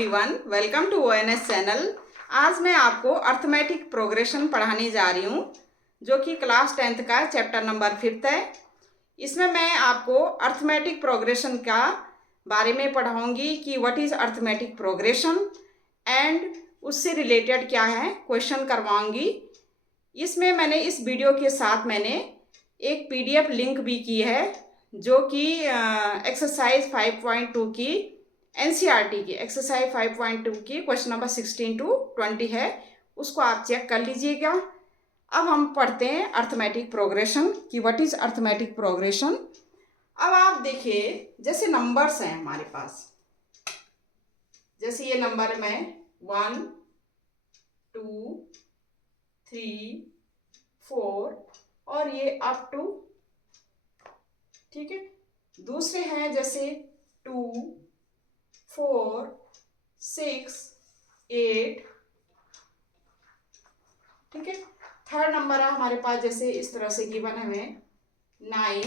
Everyone, welcome to ONS channel. आज मैं आपको अर्थमेटिक प्रोग्रेशन पढ़ाने जा रही हूँ, जो कि क्लास 10th का चैप्टर नंबर 5 है। इसमें मैं आपको अर्थमेटिक प्रोग्रेशन का बारे में पढ़ाऊँगी कि what is arithmetic progression and उससे रिलेटेड क्या है क्वेश्चन करवाऊँगी। इसमें मैंने इस वीडियो के साथ मैंने एक PDF लिंक भी की है, जो कि एक्सरसाइज 5.2 की NCERT की एक्सरसाइज 5.2 की क्वेश्चन नंबर 16 to 20 है, उसको आप चेक कर लीजिएगा। अब हम पढ़ते हैं अर्थमेटिक प्रोग्रेशन कि व्हाट इज अर्थमेटिक प्रोग्रेशन। अब आप देखिए, जैसे नंबर्स हैं हमारे पास, जैसे ये नंबर में 1 2 3 4 और ये अप टू, ठीक है। दूसरे हैं जैसे 2 4 6 8, ठीक है। थर्ड नंबर है हमारे पास जैसे इस तरह से गिवन है हमें 9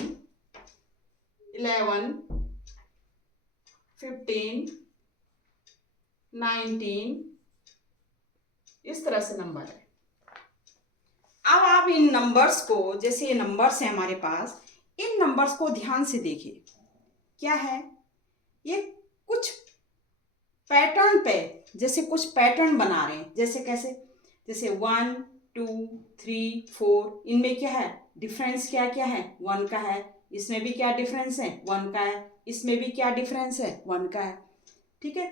11 15 19, इस तरह से नंबर है। अब आप इन नंबर्स को, जैसे ये नंबर्स हैं हमारे पास, इन नंबर्स को ध्यान से देखिए। क्या है ये? कुछ पैटर्न पे, जैसे कुछ पैटर्न बना रहे हैं। जैसे कैसे? जैसे 1 2 3 4, इनमें क्या है डिफरेंस? क्या क्या है? 1 का है। इसमें भी क्या डिफरेंस है? 1 का है। इसमें भी क्या डिफरेंस है? 1 का है, ठीक है।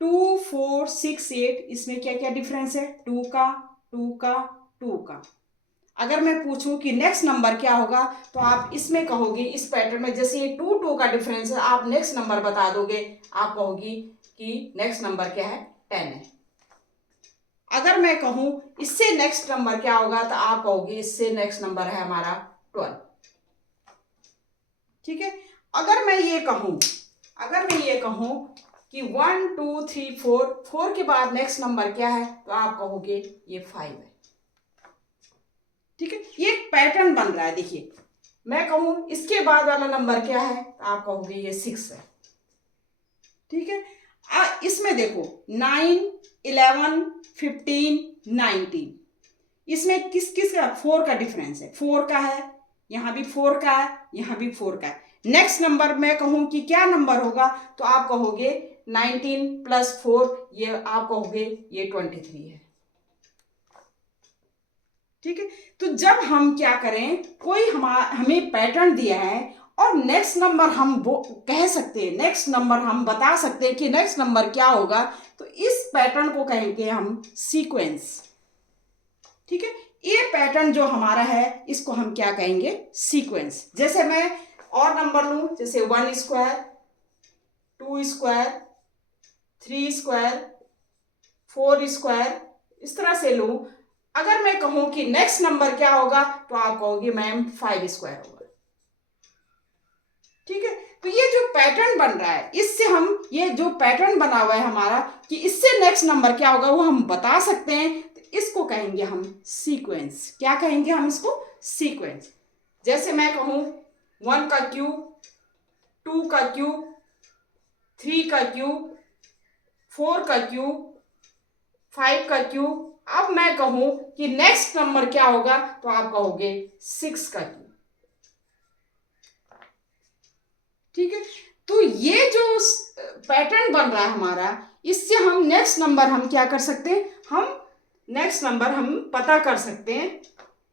2 4 6 8, इसमें क्या क्या डिफरेंस है? 2 का 2 का 2 का। अगर मैं पूछूं कि नेक्स्ट नंबर क्या होगा, तो आप इसमें कहोगे, इस पैटर्न में जैसे ये 2 2 का डिफरेंस है, आप नेक्स्ट नंबर बता दोगे। आप कहोगी कि नेक्स्ट नंबर क्या है? 10 है। अगर मैं कहूं इससे नेक्स्ट नंबर क्या होगा, तो आप कहोगे इससे नेक्स्ट नंबर है हमारा 12, ठीक है। अगर मैं ये कहूं कि 1 2 3 4, 4 के बाद नेक्स्ट नंबर क्या है, तो आप कहोगे ये 5 है, ठीक है। ये एक पैटर्न बन रहा है। देखिए, मैं कहूं इसके बाद वाला नंबर क्या है, तो आप कहोगे ये 6 है, ठीक है। इसमें देखो 9 11 15 19, इसमें किस किस का 4 का डिफरेंस है? 4 का है, यहां भी 4 का है, यहां भी 4 का है। नेक्स्ट नंबर मैं कहूं कि क्या नंबर होगा, तो आप कहोगे 19 + 4, ये आप कहोगे ये 23 है, ठीक है। तो जब हम क्या करें, कोई हमें पैटर्न दिया है और नेक्स्ट नंबर हम वो कह सकते हैं, नेक्स्ट नंबर हम बता सकते हैं कि नेक्स्ट नंबर क्या होगा, तो इस पैटर्न को कहेंगे हम सीक्वेंस, ठीक है। ये पैटर्न जो हमारा है, इसको हम क्या कहेंगे? सीक्वेंस। जैसे मैं और नंबर लूं, जैसे 1 स्क्वायर 2 स्क्वायर 3 स्क्वायर 4 स्क्वायर, इस तरह से लूं। अगर मैं कहूं कि नेक्स्ट नंबर क्या होगा, तो आप कहोगे मैम 5 स्क्वायर होगा, ठीक है। तो ये जो पैटर्न बन रहा है, इससे हम, ये जो पैटर्न बना हुआ है हमारा कि इससे नेक्स्ट नंबर क्या होगा, वो हम बता सकते हैं। तो इसको कहेंगे हम सीक्वेंस। क्या कहेंगे हम इसको? सीक्वेंस। जैसे मैं कहूं 1 का क्यूब 2 का क्यूब 3 का क्यूब 4 का क्यूब 5 का क्यूब। अब मैं कहूं कि नेक्स्ट नंबर क्या होगा, तो आप कहोगे 6 का क्यूब, ठीक है। तो ये जो पैटर्न बन रहा है हमारा, इससे हम नेक्स्ट नंबर हम क्या कर सकते हैं? हम नेक्स्ट नंबर हम पता कर सकते हैं।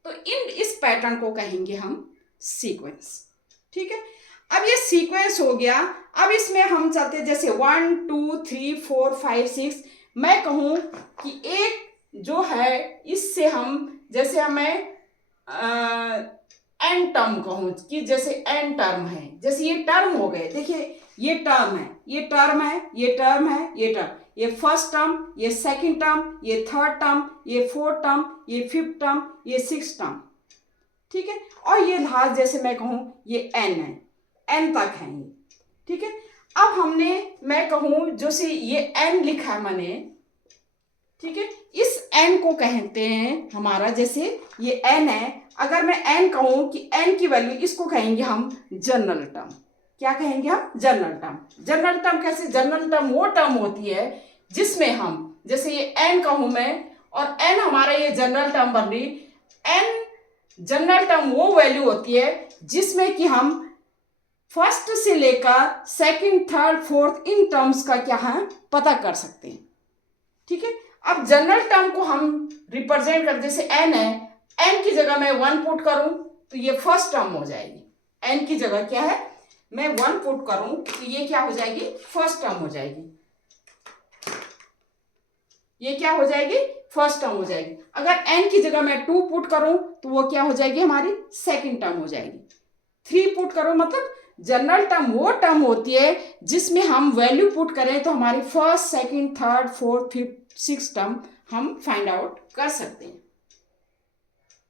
तो इस पैटर्न को कहेंगे हम सीक्वेंस, ठीक है। अब ये सीक्वेंस हो गया। अब इसमें हम चलते, जैसे 1 2 3 4 5 6, मैं कहूं कि एक जो है, इससे हम, जैसे हमें एन टर्म कहूं कि जैसे एन टर्म है, जैसे ये टर्म हो गए। देखिए, ये टर्म है, ये टर्म है, ये टर्म है, ये टर्म, ये फर्स्ट टर्म, ये सेकंड टर्म, ये थर्ड टर्म, ये फोर्थ टर्म, ये फिफ्थ टर्म, ये सिक्स टर्म, ठीक है। और ये लास्ट, जैसे मैं कहूं ये एन है, एन तक है ये, ठीक है। अब मैं कहूं जैसे ये एन लिखा है मैंने, ठीक है, इस एन को कहते हैं हमारा, जैसे ये एन है। अगर मैं एन कहूं कि एन की वैल्यू, इसको कहेंगे हम जनरल टर्म, क्या कहेंगे हम, जनरल टर्म। जनरल टर्म कैसे, जनरल टर्म वो टर्म होती है जिसमें हम, जैसे ये n कहूं मैं और n हमारा ये जनरल टर्म बन रही, n जनरल टर्म वो वैल्यू होती है जिसमें कि हम फर्स्ट से लेकर second, third, fourth in terms का क्या है पता कर सकते हैं। ठीक है, अब जनरल टर्म को हम रिप्रेजेंट कर, जैसे n है, n की जगह मैं 1 पुट करूं तो ये फर्स्ट टर्म हो जाएगी। n की जगह क्या है, मैं 1 पुट करूं तो ये क्या हो जाएगी, फर्स्ट टर्म हो जाएगी। ये क्या हो जाएगी, फर्स्ट टर्म हो जाएगी। अगर n की जगह मैं 2 पुट करूं तो वो क्या हो जाएगी, हमारी सेकंड टर्म हो जाएगी। 3 पुट करो, मतलब जनरल टर्म वो टर्म होती है जिसमें हम वैल्यू पुट करें तो हमारी first, second, third, fourth, fifth, six term हम फाइंड आउट कर सकते हैं।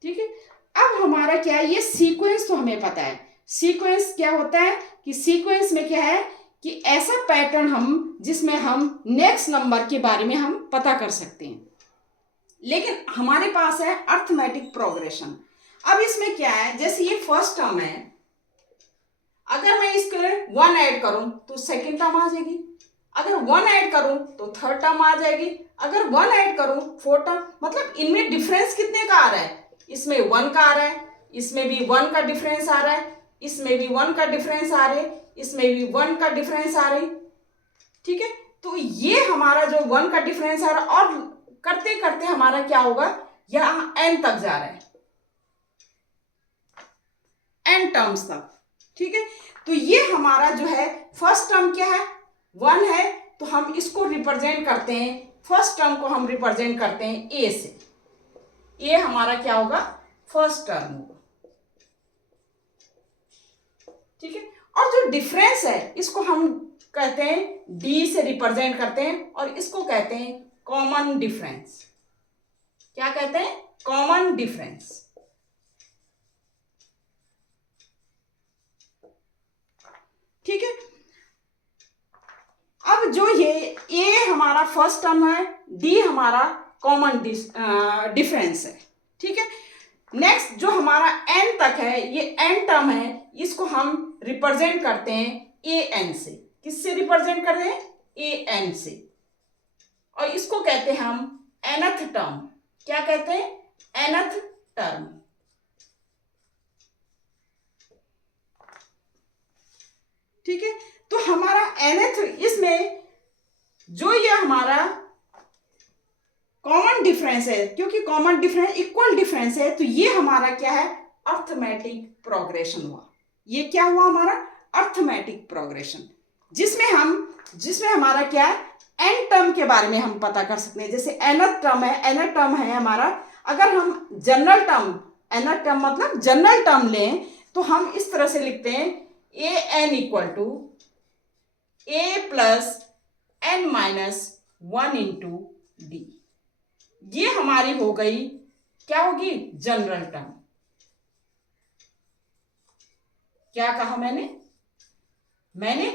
ठीक है, अब हमारा क्या है, ये सीक्वेंस तो हमें पता है। सीक्वेंस क्या होता है कि सीक्वेंस में क्या है कि ऐसा पैटर्न हम जिसमें हम नेक्स्ट नंबर के बारे में हम पता कर सकते हैं। लेकिन हमारे पास है अर्थमेटिक प्रोग्रेशन। अब इसमें क्या है, जैसे ये फर्स्ट टर्म है, अगर मैं इसके 1 ऐड करूं तो सेकंड टर्म आ जाएगी, अगर 1 ऐड करूं तो थर्ड टर्म आ जाएगी, अगर 1 ऐड करूं फोर्थ टर्म। मतलब इनमें डिफरेंस कितने का आ रहा है, इसमें 1 का आ रहा है, इसमें भी 1 का डिफरेंस आ रहा है, इसमें भी 1 का डिफरेंस आ रहा है, इसमें भी 1 का डिफरेंस आ रही। ठीक है, तो ये हमारा जो 1 का डिफरेंस आ रहा है, और करते करते हमारा क्या होगा, यहां n तक जा रहा है, n टर्म्स तक। ठीक है, तो ये हमारा जो है फर्स्ट टर्म क्या है, 1 है, तो हम इसको रिप्रेजेंट करते हैं, फर्स्ट टर्म को हम रिप्रेजेंट करते हैं a से। ये हमारा क्या होगा, फर्स्ट टर्म होगा। ठीक है, और जो डिफरेंस है इसको हम कहते हैं d से रिप्रेजेंट करते हैं, और इसको कहते हैं कॉमन डिफरेंस। क्या कहते हैं, कॉमन डिफरेंस। ठीक है, अब जो ये a हमारा फर्स्ट टर्म है, d हमारा कॉमन डिफरेंस है। ठीक है, नेक्स्ट जो हमारा n तक है, ये n टर्म है, इसको हम रिप्रेजेंट करते हैं an से। किससे रिप्रेजेंट करते हैं, an से, और इसको कहते हैं हम nth टर्म। क्या कहते हैं, nth टर्म। ठीक है, तो हमारा nth, इसमें जो ये हमारा कॉमन डिफरेंस है, क्योंकि कॉमन डिफरेंस इक्वल डिफरेंस है, तो ये हमारा क्या है, अर्थमेटिक प्रोग्रेशन हुआ। ये क्या हुआ, हमारा अर्थमेटिक प्रोग्रेशन, जिसमें हमारा क्या है, n टर्म के बारे में हम पता कर सकते हैं। जैसे nth टर्म है, nth टर्म है हमारा, अगर हम जनरल टर्म, nth टर्म मतलब जनरल टर्म लें तो हम इस तरह से लिखते हैं an equal to a plus n minus 1 into D. ये हमारी हो गई, क्या होगी, जनरल टर्म। क्या कहा मैंने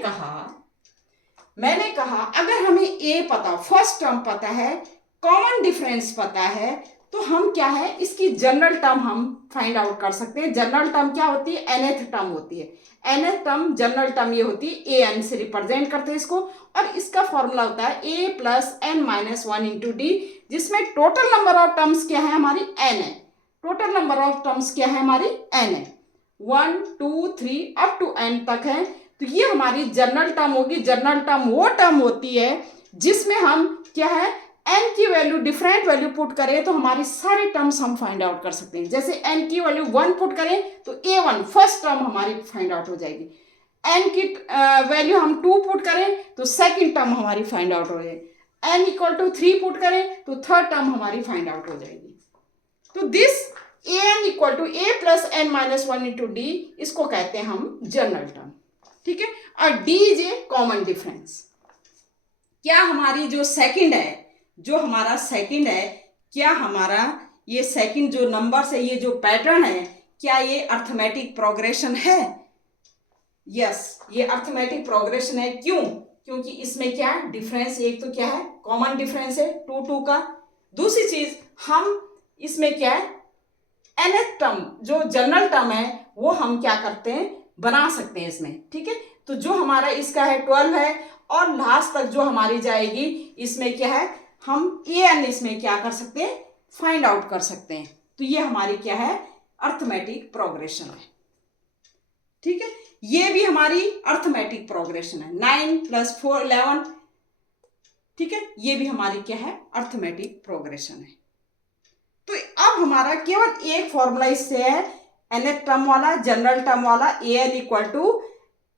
कहा अगर हमें a पता, फर्स्ट टर्म पता है, कॉमन डिफरेंस पता है, तो हम क्या है, इसकी जनरल टर्म हम फाइंड आउट कर सकते हैं। जनरल टर्म क्या होती है, nth टर्म होती है। nth टर्म जनरल टर्म ये होती है, an से रिप्रेजेंट करते हैं इसको, और इसका फॉर्मूला होता है a plus n minus 1 into D, जिसमें टोटल नंबर ऑफ टर्म्स क्या है, हमारी n है। टोटल नंबर ऑफ टर्म्स क्या है, हमारी n है, 1 2 3 अप टू n तक है। तो ये हमारी जनरल टर्म होगी। जनरल टर्म वो टर्म होती है जिसमें हम क्या है, n की वैल्यू, डिफरेंट वैल्यू पुट करें तो हमारी सारे टर्म्स हम फाइंड आउट कर सकते हैं। जैसे n की वैल्यू 1 पुट करें तो a1 फर्स्ट टर्म हमारी फाइंड आउट हो जाएगी। n की वैल्यू हम 2 पुट करें तो सेकंड टर्म हमारी फाइंड आउट हो जाएगी। n इक्वल टू 3 पुट करें तो थर्ड टर्म हमारी फाइंड आउट हो जाएगी। तो this an equal to a plus n minus 1 into D, इसको कहते हैं हम जनरल टर्म। ठीक है, और d is a common difference. क्या हमारी जो सेकंड है, क्या हमारा ये सेकंड जो नंबर है, ये जो पैटर्न है, क्या ये अर्थमेटिक प्रोग्रेशन है? यस, ये अर्थमेटिक प्रोग्रेशन है। क्यों? क्योंकि इसमें क्या है, डिफरेंस एक तो क्या है, कॉमन डिफरेंस है 2 2 का। दूसरी चीज, हम इसमें क्या है, nth टर्म जो जनरल टर्म है वो हम क्या करते हैं, बना सकते हैं इसमें। ठीक है, तो जो हमारा इसका है 12 है, और लास्ट तक जो हमारी जाएगी इसमें क्या है, हम an इसमें क्या कर सकते हैं, फाइंड आउट कर सकते हैं। तो ये हमारी क्या है, अर्थमेटिक प्रोग्रेशन है। ठीक है, ये भी हमारी अर्थमेटिक प्रोग्रेशन है, 9 + 4 11। ठीक है, ये भी हमारी क्या है, अर्थमेटिक प्रोग्रेशन है। तो अब हमारा केवल एक फॉर्मूला इससे है, nth टर्म वाला, जनरल टर्म वाला, an =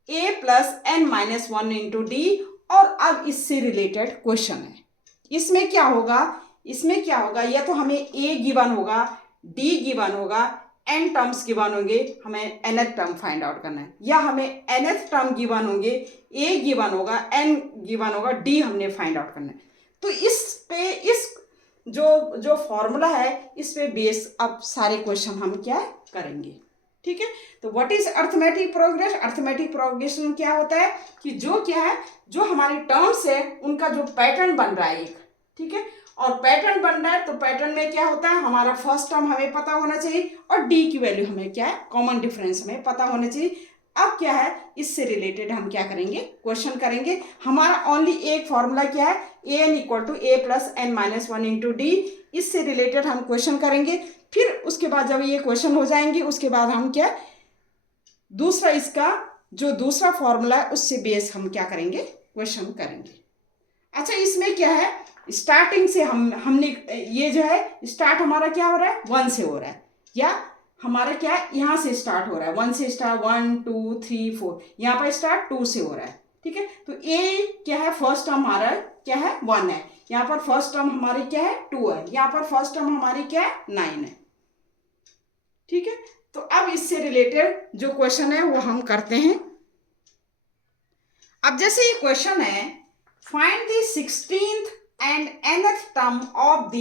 a + n-1 × d। और अब इससे रिलेटेड क्वेश्चन है, इसमें क्या होगा, या तो हमें a गिवन होगा, d गिवन होगा, n टर्म्स गिवन होंगे, हमें nth टर्म फाइंड आउट करना है, या हमें nth टर्म गिवन होंगे, a गिवन होगा, n गिवन होगा, d हमने फाइंड आउट करना है। तो इस पे इस जो फॉर्मूला है, इस पे बेस अब सारे क्वेश्चन हम क्या करेंगे। ठीक है, तो what is arithmetic progression? Arithmetic progression क्या होता है कि जो हमारी टर्म्स है उनका जो पैटर्न बन रहा है एक, ठीक है, और पैटर्न बन रहा है, तो पैटर्न में क्या होता है, हमारा फर्स्ट टर्म हमें पता होना चाहिए और डी की वैल्यू हमें क्या है, कॉमन डिफरेंस हमें पता होना चाहिए। अब क्या है, इससे रिलेटेड हम क्या करेंगे, क्वेश्चन करेंगे। हमारा ओनली एक फॉर्मूला क्या है, an = a + n-1 × d। इससे रिलेटेड हम क्वेश्चन करेंगे। फिर उसके बाद जब ये क्वेश्चन हो जाएंगे, उसके बाद हम क्या दूसरा इसका जो दूसरा फॉर्मूला है उससे बेस हम क्या करेंगे, क्वेश्चन करेंगे। अच्छा, इसमें क्या है, स्टार्टिंग से हमने ये जो है स्टार्ट हमारा क्या हो रहा है, 1 से हो रहा है, या हमारा क्या यहाँ से स्टार्ट हो रहा है, 1 से स्टार्ट, 1 2 3 4, यहाँ पर स्टार्ट 2 से हो रहा है। ठीक है, तो ए क्या है, फर्स्ट टर्म हमारा क्या है, 1 है, यहाँ पर फर्स्ट टर्म हमारी क्या है, 2 है, यहाँ पर फर्स्ट टर्म हमारी क्या है, 9 है। ठीक है, तो अब इससे रिलेटेड जो क्वेश्चन है वो हम करते हैं। अब जैसे ये क्वेश्चन है, find the 16th and nth term of the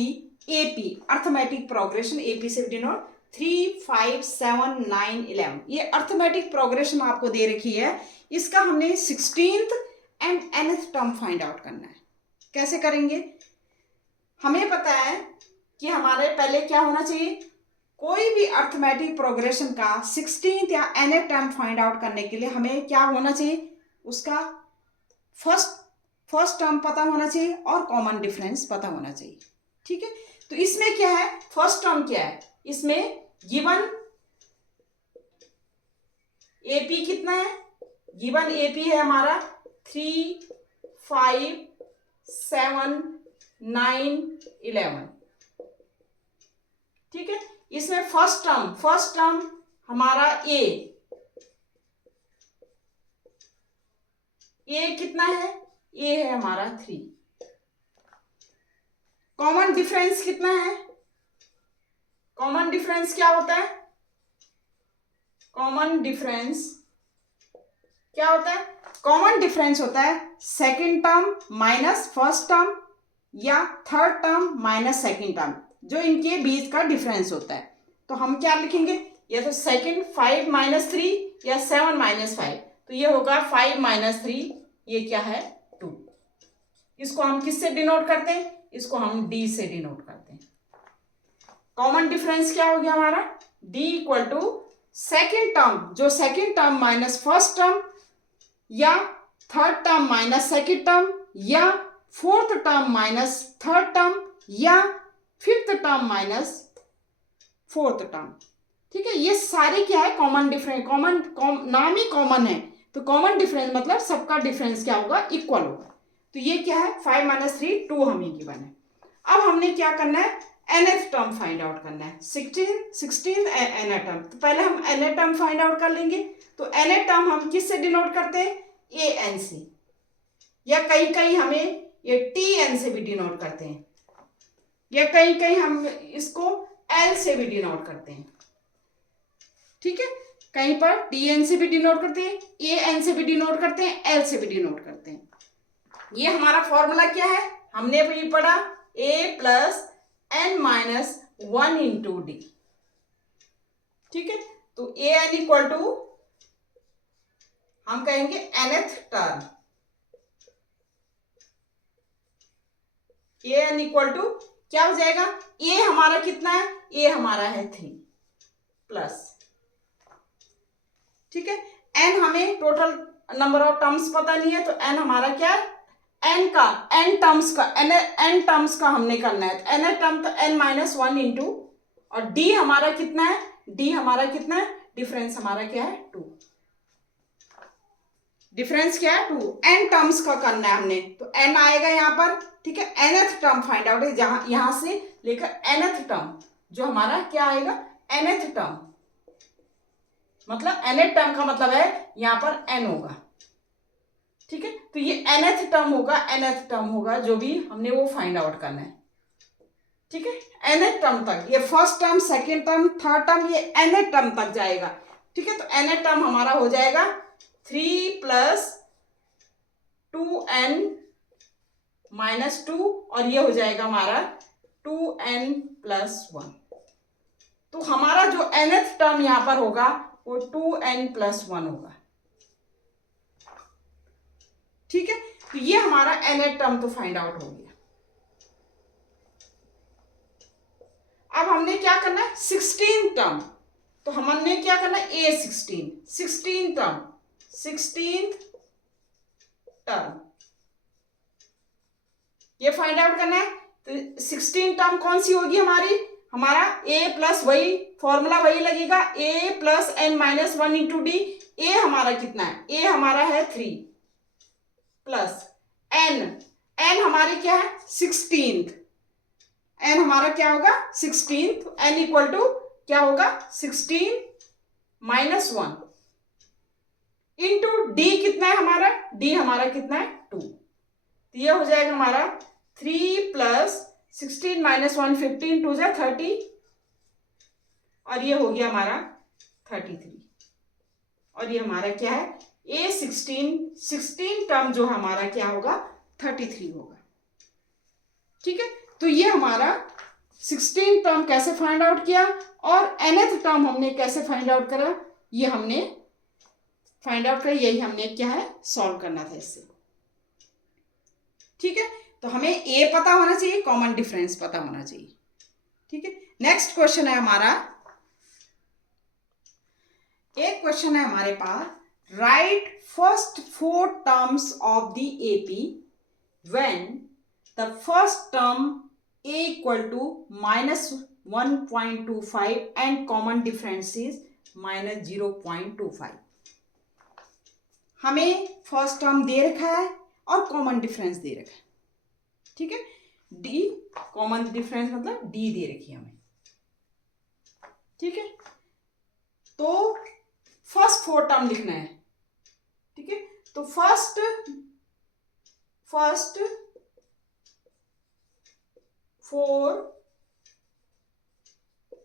AP, arithmetic progression, AP से डिनोट 3 5 7 9 11। ये अर्थमेटिक प्रोग्रेशन आपको दे रखी है, इसका हमने 16th and nth term find out करना है। कैसे करेंगे, हमें पता है कि हमारे पहले क्या होना चाहिए, कोई भी अर्थमेटिक प्रोग्रेशन का 16th या nth टर्म फाइंड आउट करने के लिए हमें क्या होना चाहिए, उसका फर्स्ट टर्म पता होना चाहिए और कॉमन डिफरेंस पता होना चाहिए। ठीक है, तो इसमें क्या है, फर्स्ट टर्म क्या है, इसमें गिवन एपी कितना है, गिवन एपी है हमारा 3 5 7 9 11। ठीक है, इसमें फर्स्ट टर्म हमारा ए कितना है, ए है हमारा 3। कॉमन डिफरेंस कितना है, कॉमन डिफरेंस क्या होता है, कॉमन डिफरेंस क्या होता है, कॉमन डिफरेंस होता है second term minus first term या third term minus second term, जो इनके बीच का डिफरेंस होता है। तो हम क्या लिखेंगे, या तो सेकंड 5 - 3 या 7 - 5, तो ये होगा 5 - 3, ये क्या है 2। इसको हम किससे डिनोट करते हैं, इसको हम डी से डिनोट करते हैं। कॉमन डिफरेंस क्या हो गया हमारा, डी = सेकेंड टर्म, जो second term minus first term या third term minus second term या fourth term minus third term या fifth term minus fourth term. ठीक है, ये सारे क्या है, कॉमन डिफरेंस, नाम ही कॉमन है, तो कॉमन डिफरेंस मतलब सबका डिफरेंस क्या होगा, इक्वल होगा। तो ये क्या है, 5 - 3 2 हमें गिवन है। अब हमने क्या करना है, nth टर्म फाइंड आउट करना है, 16 nth टर्म। तो पहले हम nth टर्म फाइंड आउट कर लेंगे। तो nth टर्म हम किससे डिनोट करते हैं, an से, या कहीं हमें ये tn से भी डिनोट करते हैं, या कहीं हम इसको l से भी डिनोट करते हैं। ठीक है, कहीं पर tn से भी डिनोट करते हैं, an से भी डिनोट करते हैं, l से भी डिनोट करते हैं। ये हमारा फॉर्मूला क्या है, हमने अभी पढ़ा a + n-1 × d। ठीक है, तो an = हम कहेंगे nth टर्म, an = क्या हो जाएगा, a हमारा कितना है, a हमारा है 3 प्लस, ठीक है, n हमें टोटल नंबर ऑफ टर्म्स पता नहीं है, तो n हमारा क्या है, n का n टर्म्स का हमने करना है, तो n टर्म तो n-1 इंटू, और d हमारा कितना है, d हमारा कितना है, डिफरेंस हमारा क्या है 2, डिफरेंस क्या है 2, n टर्म्स का करना है हमने, तो n आएगा यहाँ पर, ठीक है। nth टर्म फाइंड आउट है, जहां यहां से लेकर nth टर्म, जो हमारा क्या आएगा, nth टर्म, मतलब nth टर्म का मतलब है यहाँ पर n होगा, ठीक है। तो ये nth टर्म होगा जो भी हमने वो फाइंड आउट करना है, ठीक है। nth टर्म तक, ये first term, second term, third term, ये nth टर्म तक जाएगा, ठीक है। तो nth टर्म हमारा हो जाएगा 3 + 2n - 2, और ये हो जाएगा हमारा 2n + 1। तो हमारा जो nth टर्म यहां पर होगा वो 2n + 1 होगा, ठीक है। तो ये हमारा nth टर्म तो फाइंड आउट हो गया। अब हमने क्या करना है, 16 टर्म, तो हमने क्या करना है, A16 टर्म, 16 टर्म ये फाइंड आउट करना है। तो 16 टर्म कौन सी होगी हमारी, हमारा a प्लस, वही फॉर्मूला वही लगेगा, a + n-1 into D. a हमारा कितना है, a हमारा है 3 प्लस n हमारी क्या है 16, n हमारा क्या होगा 16, तो n इक्वल टू क्या होगा 16 - 1 इंटू d कितना है हमारा, d हमारा कितना है 2, तो ये हो जाएगा हमारा 3 + 16 - 1 15 2 = 30, और ये हो गया हमारा 33, और ये हमारा क्या है A16 टर्म जो हमारा क्या होगा 33 होगा, ठीक है। तो ये हमारा 16 टर्म कैसे फाइंड आउट किया, और nth टर्म हमने कैसे फाइंड आउट करा, ये हमने फाइंड आउट करा, यही हमने क्या है सॉल्व करना था इससे, ठीक है। तो हमें a पता होना चाहिए, कॉमन डिफरेंस पता होना चाहिए, ठीक है। नेक्स्ट क्वेश्चन है हमारा, एक क्वेश्चन है हमारे पास, right first 4 terms of the AP when the first term a = -1.25 and common difference is -0.25। हमें फर्स्ट टर्म दे रखा है और कॉमन डिफरेंस दे रखा है, ठीक है। d कॉमन डिफरेंस मतलब d दे रखी है हमें, ठीक है। तो फर्स्ट 4 टर्म लिखना है, ठीक है। तो first 4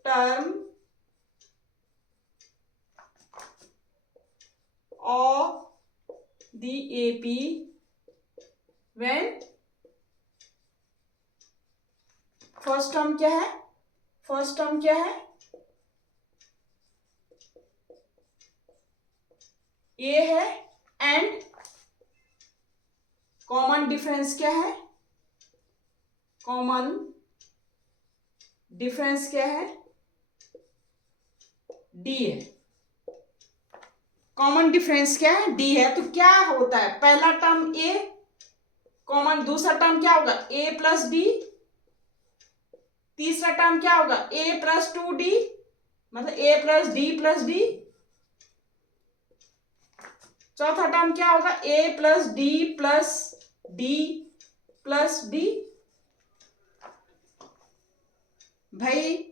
term of the AP when, first term क्या है, फर्स्ट टर्म क्या है A है, एंड कॉमन डिफरेंस क्या है, कॉमन डिफरेंस क्या है D है, कॉमन डिफरेंस क्या है D है। तो क्या होता है, पहला टर्म A कॉमन, दूसरा टर्म क्या होगा A + D, तीसरा टर्म क्या होगा A + 2D, मतलब A + D + D, चौथा टर्म क्या होगा A + D + D + D। भाई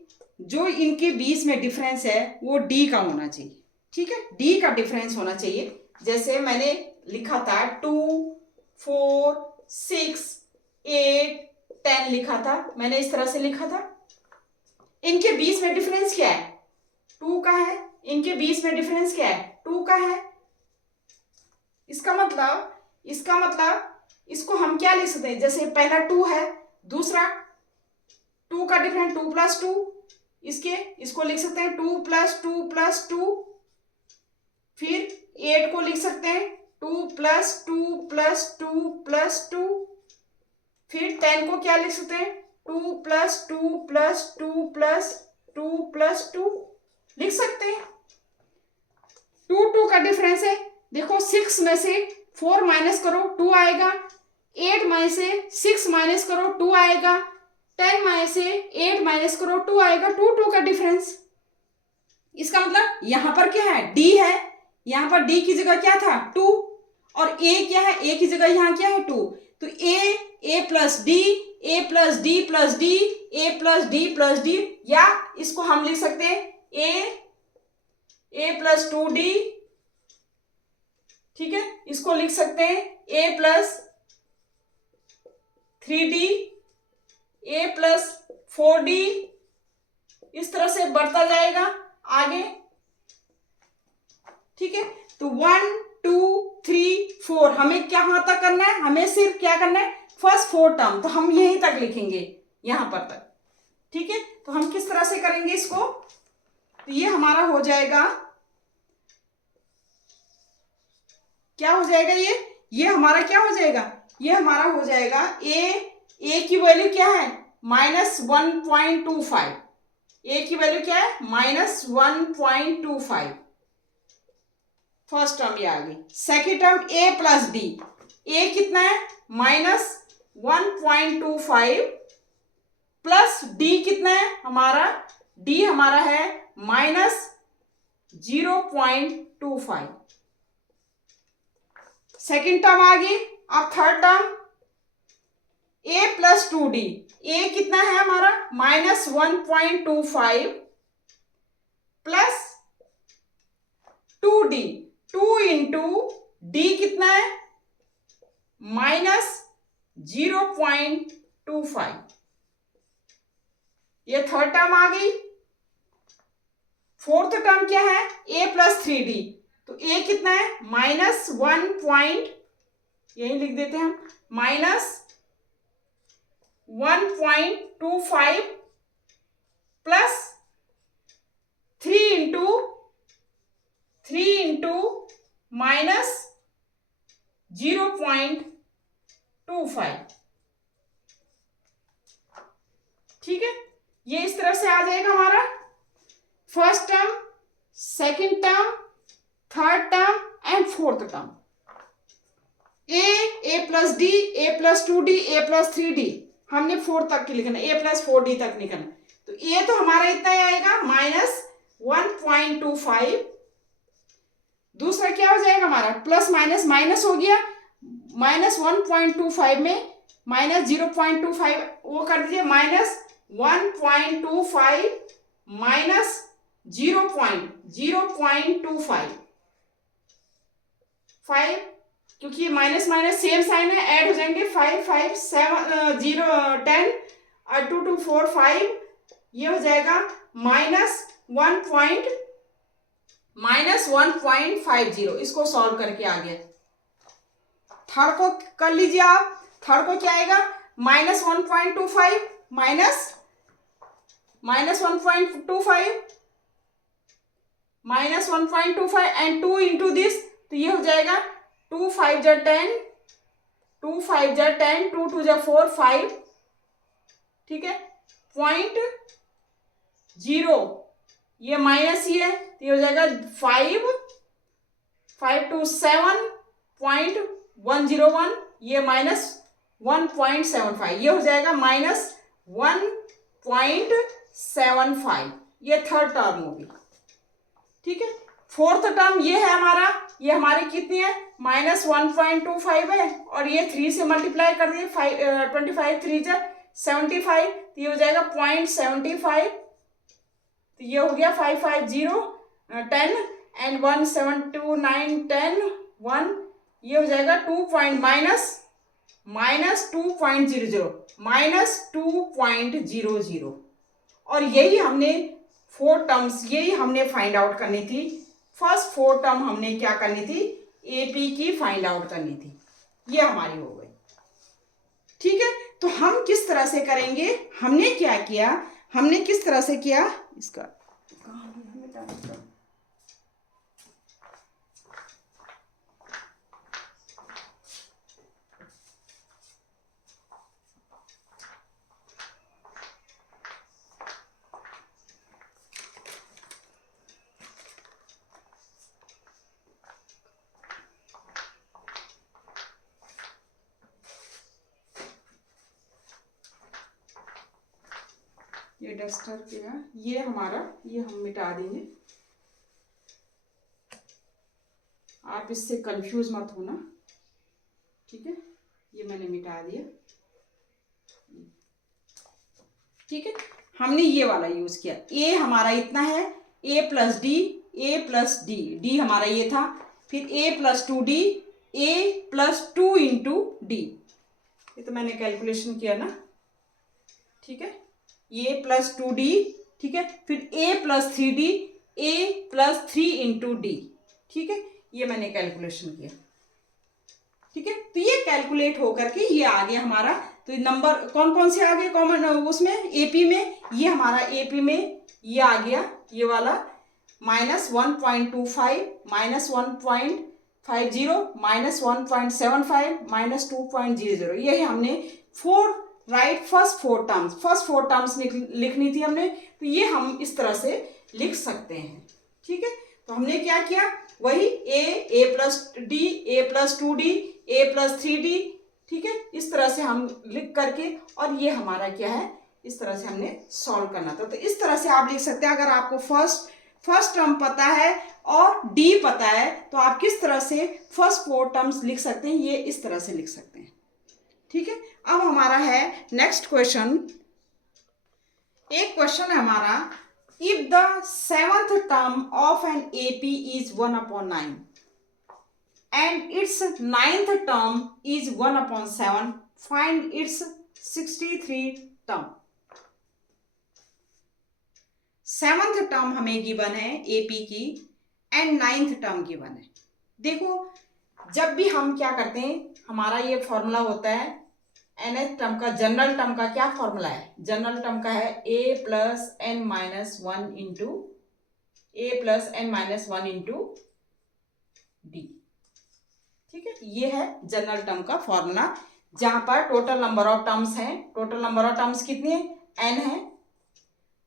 जो इनके बीच में डिफरेंस है वो D का होना चाहिए, ठीक है, D का डिफरेंस होना चाहिए। जैसे मैंने लिखा था 2 4 6 8 10 लिखा था, मैंने इस तरह से लिखा था। इनके बीच में डिफरेंस क्या है 2 का है, इनके बीच में डिफरेंस क्या है 2 का है। इसका मतलब इसको हम क्या लिख सकते हैं, जैसे पहला 2 है, दूसरा 2 का डिफरेंस 2 + 2, इसको लिख सकते हैं 2 + 2 + 2, फिर 8 को लिख सकते हैं 2 + 2 + 2 + 2, फिर 10 को क्या लिख सकते हैं 2 + 2 + 2 + 2 + 2 लिख सकते हैं। 2 2 का डिफरेंस है, देखो 6 में से 4 माइनस करो 2 आएगा, 8 में से 6 माइनस करो 2 आएगा, 10 में से 8 माइनस करो 2 आएगा, 2 का डिफरेंस। इसका मतलब यहां पर क्या है, डी है, यहां पर डी की जगह क्या था 2, और ए क्या है, ए की जगह यहां क्या है 2, तो ए प्लस डी, ए प्लस डी प्लस डी, ए प्लस डी प्लस डी, या इसको हम लिख सकते हैं ए प्लस 2D, ठीक है, इसको लिख सकते हैं a plus 3D, A plus 4D, इस तरह से बढ़ता जाएगा आगे, ठीक है। तो 1 2 3 4 हमें क्या यहां तक करना है, हमें सिर्फ क्या करना है, फर्स्ट 4 टर्म, तो हम यहीं तक लिखेंगे, यहां पर तक, ठीक है। तो हम किस तरह से करेंगे इसको, तो ये हमारा हो जाएगा, क्या हो जाएगा, ये हमारा क्या हो जाएगा, ये हमारा हो जाएगा ए की वैल्यू क्या है -1.25, ए की वैल्यू क्या है -1.25, फर्स्ट टर्म ये आ गई। सेकेंड टर्म ए प्लस डी, ए कितना है -1.25 प्लस डी कितना है हमारा, डी हमारा है -0.25, सेकेंड टर्म आ गई। अब third term a plus 2D, ए कितना है हमारा -1.25 प्लस 2D, 2 इंटू डी कितना है -0.25, ये थर्ड टर्म आ गई। फोर्थ टर्म क्या है a प्लस 3D, तो a कितना है -1. यही लिख देते हैं हम -1.25 प्लस 3 इंटू -0.25, ठीक है। ये इस तरह से आ जाएगा हमारा first term, second term, third term and fourth term. A plus D, A plus 2D, A plus 3D, हमने 4 तक की लिखना, ए प्लस 4D तक लिखना। तो ए तो हमारा इतना ही आएगा -1.25, दूसरा क्या हो जाएगा हमारा प्लस माइनस माइनस हो गया, -1.25 में -0.25 वो कर दीजिए, -1.25 माइनस 0.25 5, क्योंकि माइनस माइनस सेम साइन है, ऐड हो जाएंगे 5 5 7 0 10 और 2 2 4 5, ये हो जाएगा -1.50, इसको सॉल्व करके आ गया। थर्ड को कर लीजिए आप, थर्ड को क्या आएगा -1.25 -1.25 एंड 2 इंटू दिस, तो ये हो जाएगा 2 5 जा 10, 2 5 जा 10, 2 2 जा 4 5, ठीक है, 0.0, ये माइनस ही है, तो ये हो जाएगा 5 5 2 7.101, ये -1.75, ये हो जाएगा -1.75, ये थर्ड टर्म होगी, ठीक है। फोर्थ टर्म ये है हमारा, ये हमारी कितनी है -1.25 है, और ये 3 से मल्टीप्लाई कर दिए, 25 3 जा 75, तो ये हो जाएगा 0.75, तो ये हो गया 5 5 0 10 एंड 1 7 2 9 10 1, ये हो जाएगा 2 -2.00, और यही हमने 4 टर्म्स, यही हमने फाइंड आउट करनी थी। फर्स्ट 4 टर्म हमने क्या करनी थी, एपी की फाइंड आउट करनी थी, ये हमारी हो गई, ठीक है। तो हम किस तरह से करेंगे, हमने क्या किया, हमने किस तरह से किया इसका, ये डस्टर के ये हमारा, ये हम मिटा देंगे, आप इससे कंफ्यूज मत होना, ठीक है। ये मैंने मिटा दिया, ठीक है। हमने ये वाला यूज किया, ए हमारा इतना है, a plus D, A plus D, D हमारा ये था, फिर ए प्लस टू डी, ए प्लस टू इंटू डी, ये तो मैंने कैलकुलेशन किया ना, ठीक है। ए प्लस टू डी, ठीक है, फिर ए प्लस थ्री डी, ए प्लस थ्री इंटू डी, ठीक है, ये मैंने कैलकुलेशन किया, ठीक है। तो ये कैलकुलेट होकर के ये आ गया हमारा। तो नंबर कौन कौन से आ गए कॉमन उसमें, एपी में, ये हमारा एपी में ये आ गया, ये वाला -1.25, -1.50, -1.75, -2.00, यही हमने फर्स्ट फोर टर्म्स लिखनी थी हमने, तो ये हम इस तरह से लिख सकते हैं, ठीक है। तो हमने क्या किया, वही ए प्लस डी, ए प्लस टू डी, ए प्लस थ्री डी, ठीक है, इस तरह से हम लिख करके, और ये हमारा क्या है, इस तरह से हमने सॉल्व करना था। तो इस तरह से आप लिख सकते हैं। अगर आपको फर्स्ट टर्म पता है और डी पता है, तो आप किस तरह से फर्स्ट फोर टर्म्स लिख सकते हैं, ये इस तरह से लिख सकते हैं, ठीक है। अब हमारा है नेक्स्ट क्वेश्चन। एक क्वेश्चन है हमारा, if the seventh term of an AP is 1/9 and its ninth term is 1/7, find its 63 term। Seventh term हमें गिवन है AP की एंड नाइन्थ टर्म गिवन है। देखो, जब भी हम क्या करते हैं, हमारा ये फॉर्मूला होता है nth टर्म का, जनरल टर्म का क्या फॉर्मूला है, जनरल टर्म का है a plus n minus one into D, ठीक है। ये है जनरल टर्म का फॉर्मूला, जहां पर टोटल नंबर ऑफ टर्म्स हैं। टोटल नंबर ऑफ टर्म्स कितनी है, n है,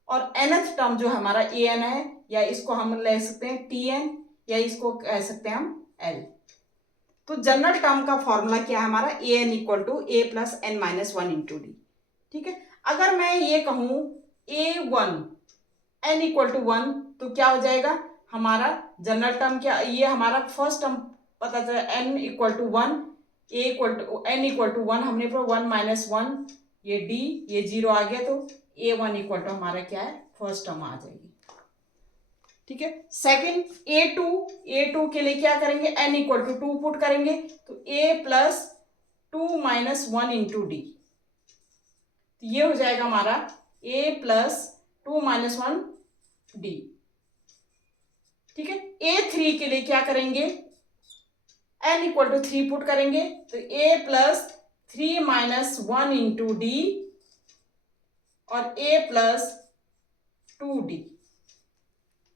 और nth टर्म जो हमारा an है, या इसको हम ले सकते हैं tn, या इसको कह सकते हैं हम l। तो जनरल टर्म का फॉर्मूला क्या है हमारा, an equal to a plus n minus one into D, ठीक है। अगर मैं ये कहूँ a1 n इक्वल टू 1, तो क्या हो जाएगा हमारा जनरल टर्म, क्या ये हमारा फर्स्ट टर्म पता चला, n equal to 1, a equal to n equal to 1, हमने पर 1 माइनस 1, ये d, ये 0 आ गया, तो a1 इक्वल टू हमारा क्या है, फर्स्ट टर्म आ जाएगी, ठीक है। सेकंड a2 के लिए क्या करेंगे, n इक्वल टू 2 पुट करेंगे, तो a plus 2 minus 1 into D, ये हो जाएगा हमारा a प्लस 2 माइनस 1 डी, ठीक है। a3 के लिए क्या करेंगे, n इक्वल टू 3 पुट करेंगे, तो a plus 3 minus 1 into d, और a प्लस 2d।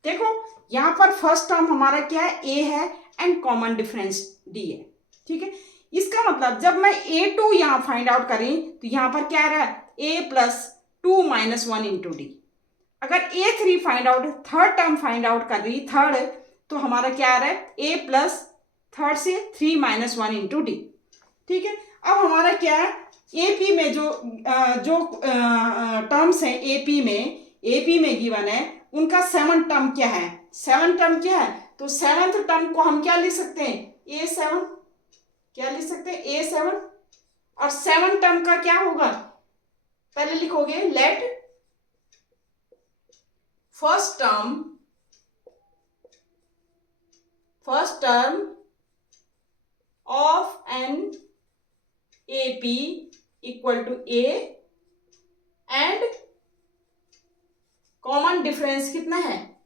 देखो यहां पर फर्स्ट टर्म हमारा क्या है, a है, एंड कॉमन डिफरेंस d है, ठीक है। इसका मतलब जब मैं a2 यहां फाइंड आउट करें, तो यहां पर क्या रहा है, a plus 2 minus 1 into D. अगर a3 find out, third term find out कर रही, थर्ड, तो हमारा क्या आ रहा है, a प्लस थर्ड से 3 माइनस 1 इंटू डी, ठीक है। अब हमारा क्या है, एपी में जो टर्म्स हैं, एपी में गिवन है, उनका सेवन टर्म क्या है, सेवन टर्म क्या है, तो सेवंथ टर्म को हम क्या लिख सकते हैं, a7, क्या लिख सकते हैं, a7, और सेवन टर्म का क्या होगा, पहले लिखोगे let first term of an AP equal to a, and common difference कितना है,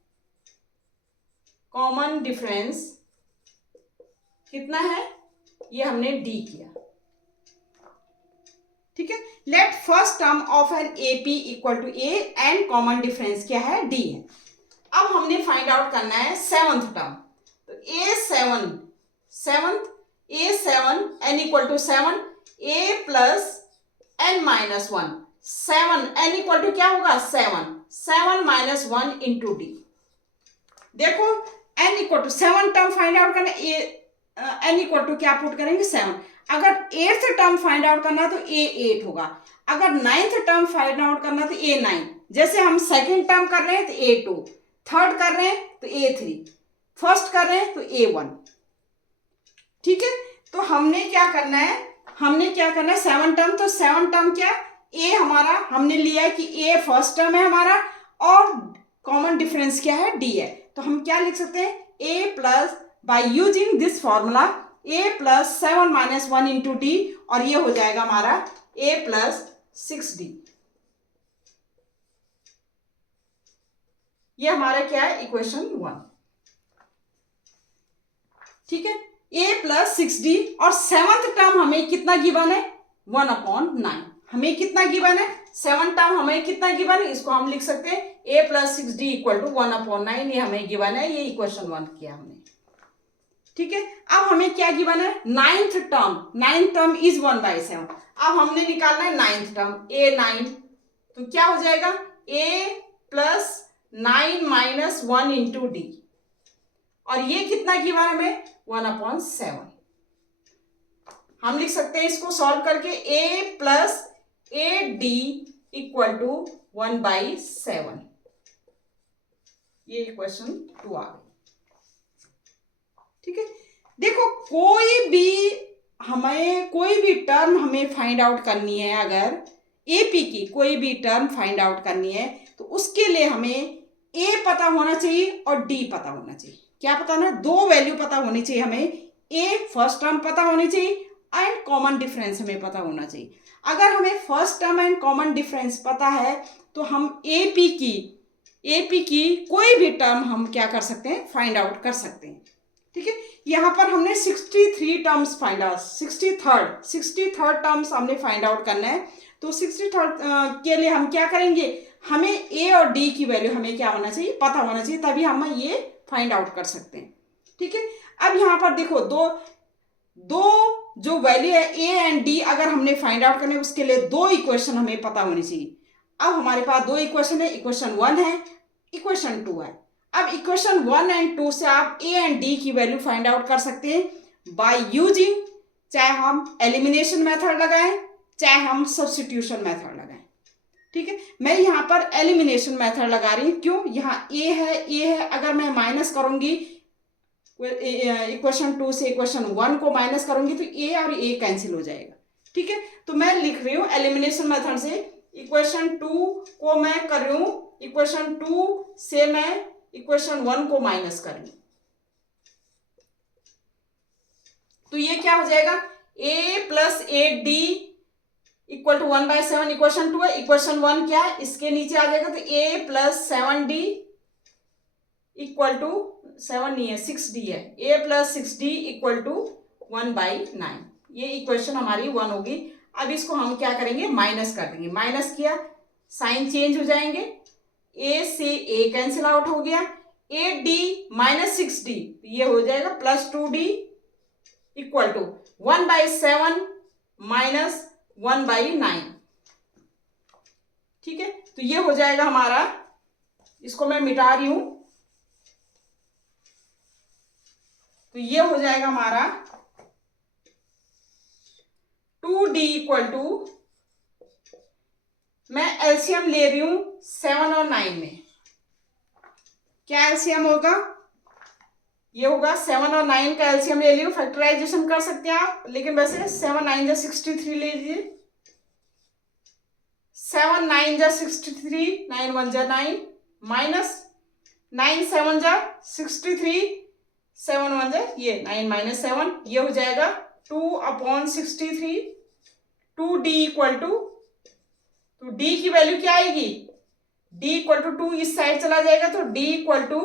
कॉमन डिफरेंस कितना है, ये हमने d किया, ठीक है। Let first term of an AP equal to a, and common difference क्या है, d है। अब हमने फाइंड आउट करना है सेवंथ टर्म, तो a7 n equal to 7, a plus n minus 1, 7 n equal to क्या होगा, 7 माइनस 1 इंटू डी। देखो n equal to 7 term find out करना, n इक्वल टू क्या पुट करेंगे, 7। अगर 8th टर्म फाइंड आउट करना है तो ए 8 होगा, अगर 9th टर्म फाइंड आउट करना है तो ए 9। जैसे हम सेकेंड टर्म कर रहे हैं तो ए 2, थर्ड कर रहे हैं तो ए 3, फर्स्ट कर रहे हैं तो ए 1। ठीक है, तो हमने क्या करना है, 7 टर्म, तो 7 टर्म क्या, ए हमारा हमने लिया है कि ए फर्स्ट टर्म है हमारा और कॉमन डिफरेंस क्या है, डी है। तो हम क्या लिख सकते हैं, a plus by using this formula a plus 7 minus 1 into d, और ये हो जाएगा हमारा ए प्लस 6d। ये हमारा क्या है, इक्वेशन 1। ठीक है, a प्लस 6d, और 7th टर्म हमें कितना गिवन है, 1/9। हमें कितना गिवन है, 7 टर्म हमें कितना गिवन है, इसको हम लिख सकते हैं a plus 6d equal to 1/9, ये हमें गिवन है, ये इक्वेशन 1 किया हमने। ठीक है, अब हमें क्या गिवन है, 9th टर्म इज 1/7। अब हमने निकालना है 9th टर्म, a 9, तो क्या हो जाएगा, a plus 9 minus 1 into d, और ये कितना गिवन हमें, 1/7। हम लिख सकते हैं इसको सॉल्व करके a plus 8d equal to 1/7। ये इक्वेशन 2 आ गई। ठीक है, देखो कोई भी टर्म हमें फाइंड आउट करनी है, अगर एपी की कोई भी टर्म फाइंड आउट करनी है तो उसके लिए हमें ए पता होना चाहिए और डी पता होना चाहिए। क्या पता ना, 2 वैल्यू पता होनी चाहिए हमें, ए फर्स्ट टर्म पता होनी चाहिए एंड कॉमन डिफरेंस हमें पता होना चाहिए। अगर हमें first term and common difference पता है तो हम एपी की कोई भी टर्म हम क्या कर सकते हैं, फाइंड आउट कर सकते हैं। ठीक है, यहाँ पर हमने 63 terms find out, 63rd terms हमने फाइंड आउट करना है। तो 63rd के लिए हम क्या करेंगे, हमें ए और डी की वैल्यू हमें क्या होना चाहिए, पता होना चाहिए, तभी हम ये फाइंड आउट कर सकते हैं। ठीक है, अब यहाँ पर देखो दो जो वैल्यू है ए एंड डी, अगर हमने फाइंड आउट करने उसके लिए 2 इक्वेशन हमें पता होनी चाहिए। अब हमारे पास 2 इक्वेशन है, इक्वेशन 1 है, इक्वेशन 2 है। अब इक्वेशन 1 एंड 2 से आप ए एंड डी की वैल्यू फाइंड आउट कर सकते हैं बाय यूजिंग, चाहे हम एलिमिनेशन मेथड लगाएं चाहे हम सब्स्टिट्यूशन मेथड लगाएं। ठीक है, मैं यहाँ पर एलिमिनेशन मेथड लगा रही हूँ, क्यों, यहाँ ए है, अगर मैं माइनस करूंगी इक्वेशन 2 से इक्वेशन 1 को माइनस करूंगी तो ए और ए कैंसिल हो जाएगा। ठीक है, तो मैं लिख रही हूँ एलिमिनेशन मेथड से, इक्वेशन 2 को मैं कर रही हूँ, इक्वेशन 2 से मैं इक्वेशन 1 को माइनस कर रही हूँ, तो ये क्या हो जाएगा, a plus 8d equal to 1/7 equation 2 है। इक्वेशन 1 क्या है, इसके नीचे आ जाएगा, तो a plus 7d equal to 7 नहीं है 6d है, a plus 6d equal to 1/9। ये इक्वेशन हमारी 1 होगी। अब इसको हम क्या करेंगे, माइनस कर देंगे, माइनस किया साइन चेंज हो जाएंगे, a से a कैंसिल आउट हो गया, 8d माइनस 6d ये हो जाएगा plus 2d equal to 1/7 minus 1/9। ठीक है, तो ये हो जाएगा हमारा, इसको मैं मिटा रही हूं, तो ये हो जाएगा हमारा 2d इक्वल टू, मैं एलसीएम ले रही हूं 7 और 9 में, क्या एलसीएम होगा, ये होगा 7 और 9 का एलसीएम ले लियो, फैक्टराइजेशन कर सकते हैं आप, लेकिन वैसे 7 9 जा 63 ले लीजिए, 7 9 जा 63, 9 1 जा 9 माइनस 9 7 जा 63, 7 1 जा ये 9 माइनस 7, ये हो जाएगा 2/63, 2d इक्वल टू, तो d की वैल्यू क्या आएगी, d इक्वल टू 2 इस साइड चला जाएगा, तो d इक्वल टू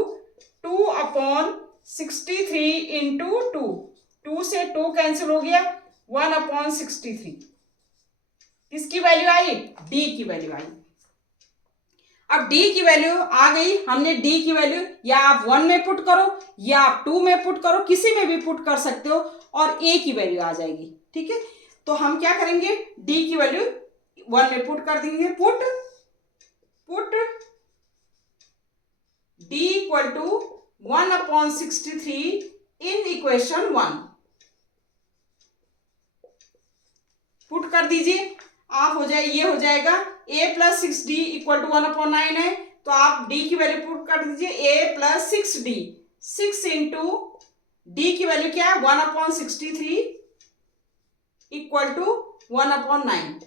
2/63 इंटू 2 से 2 कैंसिल हो गया, 1/63, किसकी वैल्यू आई, d की वैल्यू आई। अब d की वैल्यू आ गई, हमने d की वैल्यू या आप 1 में पुट करो या आप 2 में पुट करो, किसी में भी पुट कर सकते हो और a की वैल्यू आ जाएगी। ठीक है, तो हम क्या करेंगे, d की वैल्यू 1 में पुट कर देंगे, put d equal to 1/63 in equation 1, put कर दीजिए, आप हो जाए, ये हो जाएगा a plus 6d equal to 1/9 है, तो आप d की वैल्यू पुट कर दीजिए, a plus 6d, 6 into d की वैल्यू क्या है 1/63 equal to 1/9।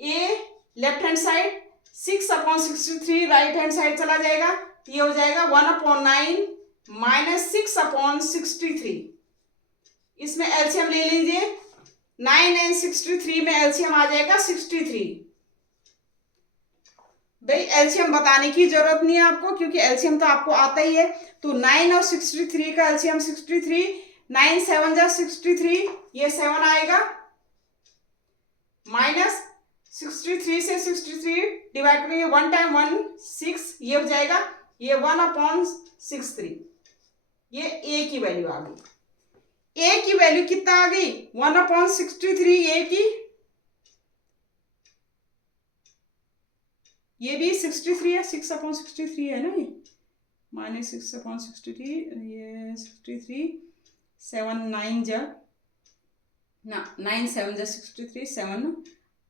a left hand side, 6/63 right hand side चला जाएगा, तो ये हो जाएगा 1/9 माइनस 6/63। इसमें एलसीएम ले लीजिए, 9 एंड 63 में एलसीएम आ जाएगा 63। भाई एलसीएम बताने की जरूरत नहीं है आपको, क्योंकि एलसीएम तो आपको आता ही है। तो 9 और 63 का एलसीएम 63, 9 7 जा 63, ये 7 आएगा, माइनस 63 से 63 डिवाइड करेंगे 1 टाइम 1 6, ये हो जाएगा ये 1/63। ये a की वैल्यू आ गई। a की वैल्यू कितना आ गई 1/63 a की, ये भी 63 है, 6/63 है ना, ये माइनस 6/63, ये 63, 7 9 जा ना 9 7 जा 63, 7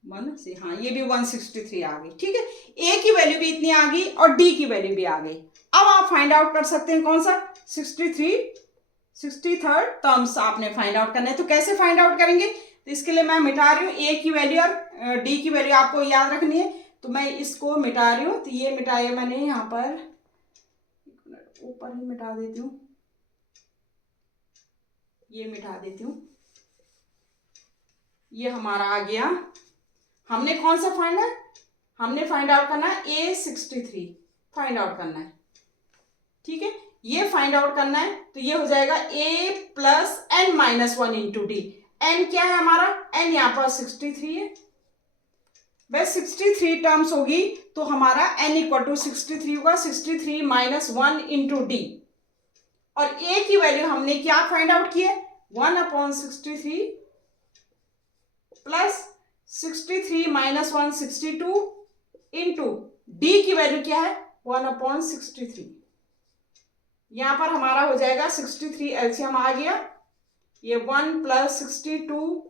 1 से, हाँ ये भी 163 आ गई। ठीक है, a की वैल्यू भी इतनी आ गई और d की वैल्यू भी आ गई। अब आप फाइंड आउट कर सकते हैं कौन सा 63rd टर्म्स आपने फाइंड आउट करना है। तो कैसे फाइंड आउट करेंगे, तो इसके लिए मैं मिटा रही हूँ a की वैल्यू और d की वैल्यू आपको याद रखनी है, तो मैं इसको मिटा रही हूँ। तो ये मिटाया मैंने यहाँ पर, ऊपर ही मिटा देती हूँ, ये मिटा देती हूँ, ये हमारा आ गया। हमने कौन सा फाइंड है, हमने फाइंड आउट करना है a63 फाइंड आउट करना है। ठीक है, ये फाइंड आउट करना है, तो ये हो जाएगा a plus n minus 1 into D. n क्या है हमारा, n यहाँ पर 63 है, बस 63 टर्म्स होगी, तो हमारा n इक्वल टू 63 होगा, 63 माइनस 1 इंटू डी। और a की वैल्यू हमने क्या फाइंड आउट की है 1/63 प्लस 63 माइनस 1 62 इंटू डी की वैल्यू क्या है 1/63। यहां पर हमारा हो जाएगा 63 एलसीएम आ गया, ये 1 प्लस 62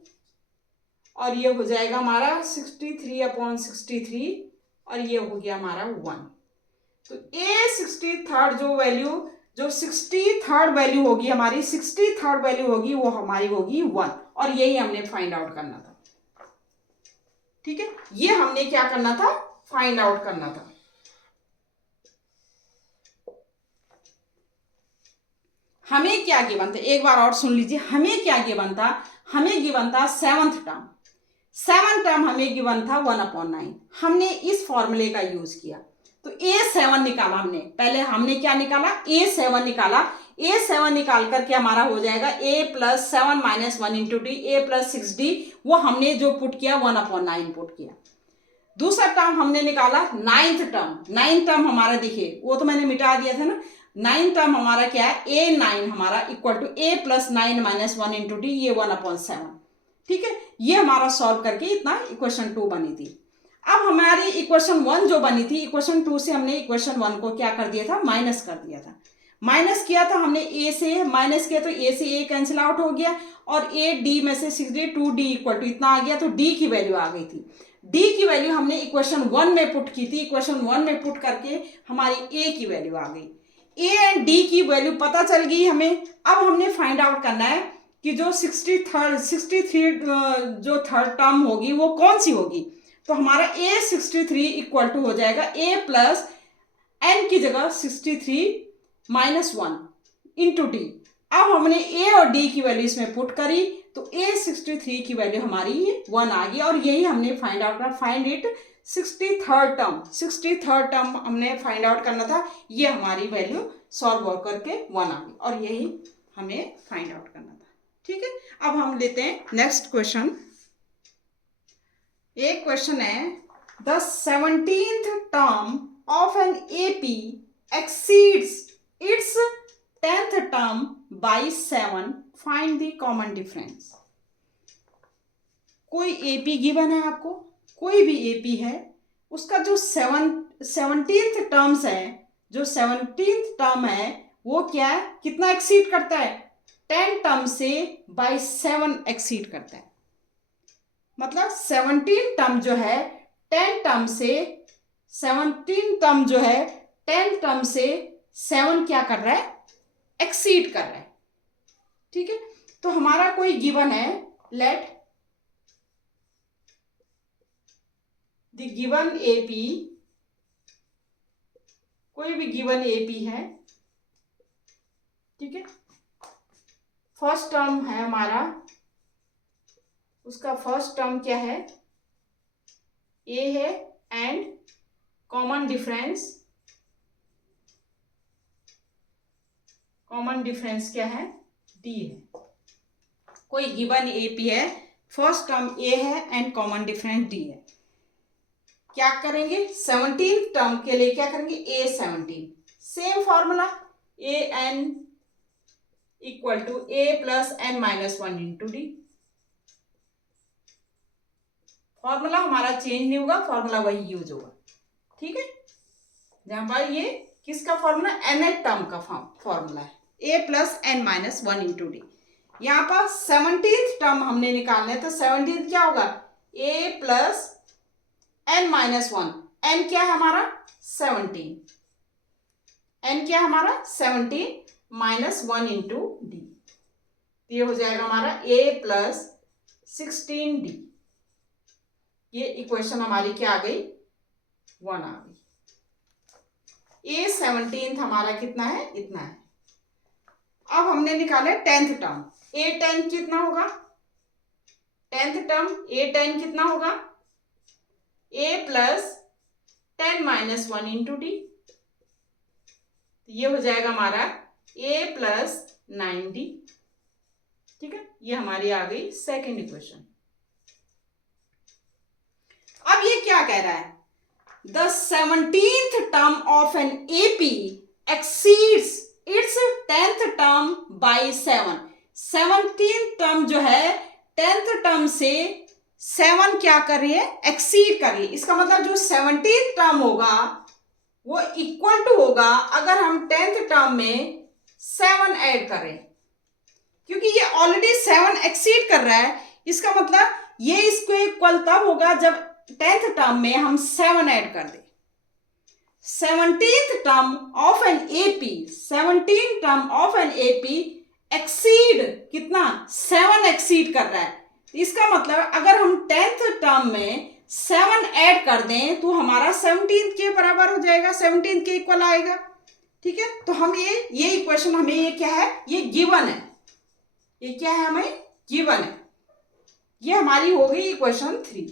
और ये हो जाएगा हमारा 63/63 और ये हो गया हमारा 1। तो a63 जो 63rd वैल्यू होगी हमारी, 63rd वैल्यू होगी वो हमारी होगी 1, और यही हमने फाइंड आउट करना था। ठीक है, ये हमने क्या करना था, फाइंड आउट करना था। हमें क्या गिवन था, एक बार और सुन लीजिए, हमें क्या गिवन था, हमें गिवन था 7th टर्म, 7th टर्म हमें गिवन था 1/9। हमने इस फॉर्मूले का यूज किया, तो a7 निकाला हमने, पहले हमने क्या निकाला a7 निकाला, a7 निकाल करके हमारा हो जाएगा a plus 7 minus 1 into D, a plus 6d, वो हमने जो पुट किया 1/9 पुट किया। दूसरा टर्म हमने निकाला 9th टर्म, 9th टर्म हमारा देखिए वो तो मैंने मिटा दिया था ना, 9th टर्म हमारा क्या है a9 हमारा equal to a plus 9 minus 1 into D, ये 1/7। ठीक है, ये हमारा सॉल्व करके इतना इक्वेशन 2 बनी थी। अब हमारी इक्वेशन 1 जो बनी थी, इक्वेशन 2 से हमने इक्वेशन 1 को क्या कर दिया था, माइनस कर दिया था। माइनस किया था हमने a से, माइनस किया तो a से a कैंसिल आउट हो गया, और a d में से 6d 2d इक्वल टू इतना आ गया, तो d की वैल्यू आ गई थी। d की वैल्यू हमने इक्वेशन 1 में पुट की थी, इक्वेशन 1 में पुट करके हमारी a की वैल्यू आ गई, a एंड d की वैल्यू पता चल गई हमें। अब हमने फाइंड आउट करना है कि जो 63 जो थर्ड टर्म होगी वो कौन सी होगी। तो हमारा a63 इक्वल टू हो जाएगा a प्लस n की जगह 63 माइनस 1 इंटू डी। अब हमने a और d की वैल्यू इसमें पुट करी, तो a63 की वैल्यू हमारी 1 आ गई, और यही हमने फाइंड आउट करना, फाइंड इट 63rd टर्म हमने फाइंड आउट करना था, ये हमारी वैल्यू सॉल्व करके 1 आ गई, और यही हमें फाइंड आउट करना था। ठीक है, अब हम लेते हैं नेक्स्ट क्वेश्चन। एक क्वेश्चन है, the 17th term of an AP exceeds its 10th term by 7, find the common difference। कोई AP गिवन है आपको, कोई भी AP है, उसका जो 17th टर्म्स है, जो 17th टर्म है वो क्या है, कितना एक्सीड करता है, 10 टर्म से बाय 7 एक्सीड करता है। मतलब 17 टर्म जो है 10 टर्म से 17 टर्म जो है 10 टर्म से 7 क्या कर रहा है, एक्सीड कर रहा है। ठीक है, तो हमारा कोई गिवन है, लेट द गिवन एपी, कोई भी गिवन एपी है, ठीक है, फर्स्ट टर्म है हमारा, उसका फर्स्ट टर्म क्या है, ए है, एंड कॉमन डिफरेंस क्या है, डी है। कोई गिवन एपी है, फर्स्ट टर्म ए है एंड कॉमन डिफरेंस डी है। क्या करेंगे, 17 टर्म के लिए क्या करेंगे, A 17, same formula, A N equal to A plus N minus 1 into D. Formula हमारा चेंज नहीं होगा, फॉर्मूला वही यूज होगा। ठीक है, जहां पर ये किसका फॉर्मूला, nth टर्म का फॉर्मूला है, a plus N minus 1 into D. यहाँ पर 17th टर्म हमने निकालना है, तो 17th क्या होगा, a plus N minus 1, N क्या है हमारा 17, एन क्या है हमारा 17 माइनस 1 इंटू डी, ये हो जाएगा हमारा a प्लस 16d। ये इक्वेशन हमारी क्या आ गई, 1 आ गई। a 17 हमारा कितना है, इतना है। अब हमने निकाले 10th टर्म, a 10 कितना होगा, 10th टर्म a 10 कितना होगा, a plus 10 minus 1 into D, ये हो जाएगा हमारा a प्लस 9d। ठीक है, ये हमारी आ गई सेकेंड इक्वेशन। अब ये क्या कह रहा है, the 17th term of an AP exceeds its 10th term by 7। 17th term जो है 10th टर्म से 7 क्या कर रही है, एक्सीड कर रही है। इसका मतलब जो 17th टर्म होगा वो इक्वल टू होगा अगर हम 10th टर्म में 7 ऐड करें, क्योंकि ये ऑलरेडी 7 एक्सीड कर रहा है। इसका मतलब ये इसको इक्वल तब होगा जब 10th टर्म में हम 7 ऐड कर दें। 17th term of an AP, 17th term of an AP exceed कितना, 7 एक्सीड कर रहा है। इसका मतलब अगर हम 10th टर्म में 7 ऐड कर दें तो हमारा 17th के बराबर हो जाएगा, 17th के इक्वल आएगा। ठीक है, तो हम ये इक्वेशन हमें ये क्या है, ये गिवन है, ये क्या है हमें गिवन है। ये हमारी हो गई इक्वेशन 3,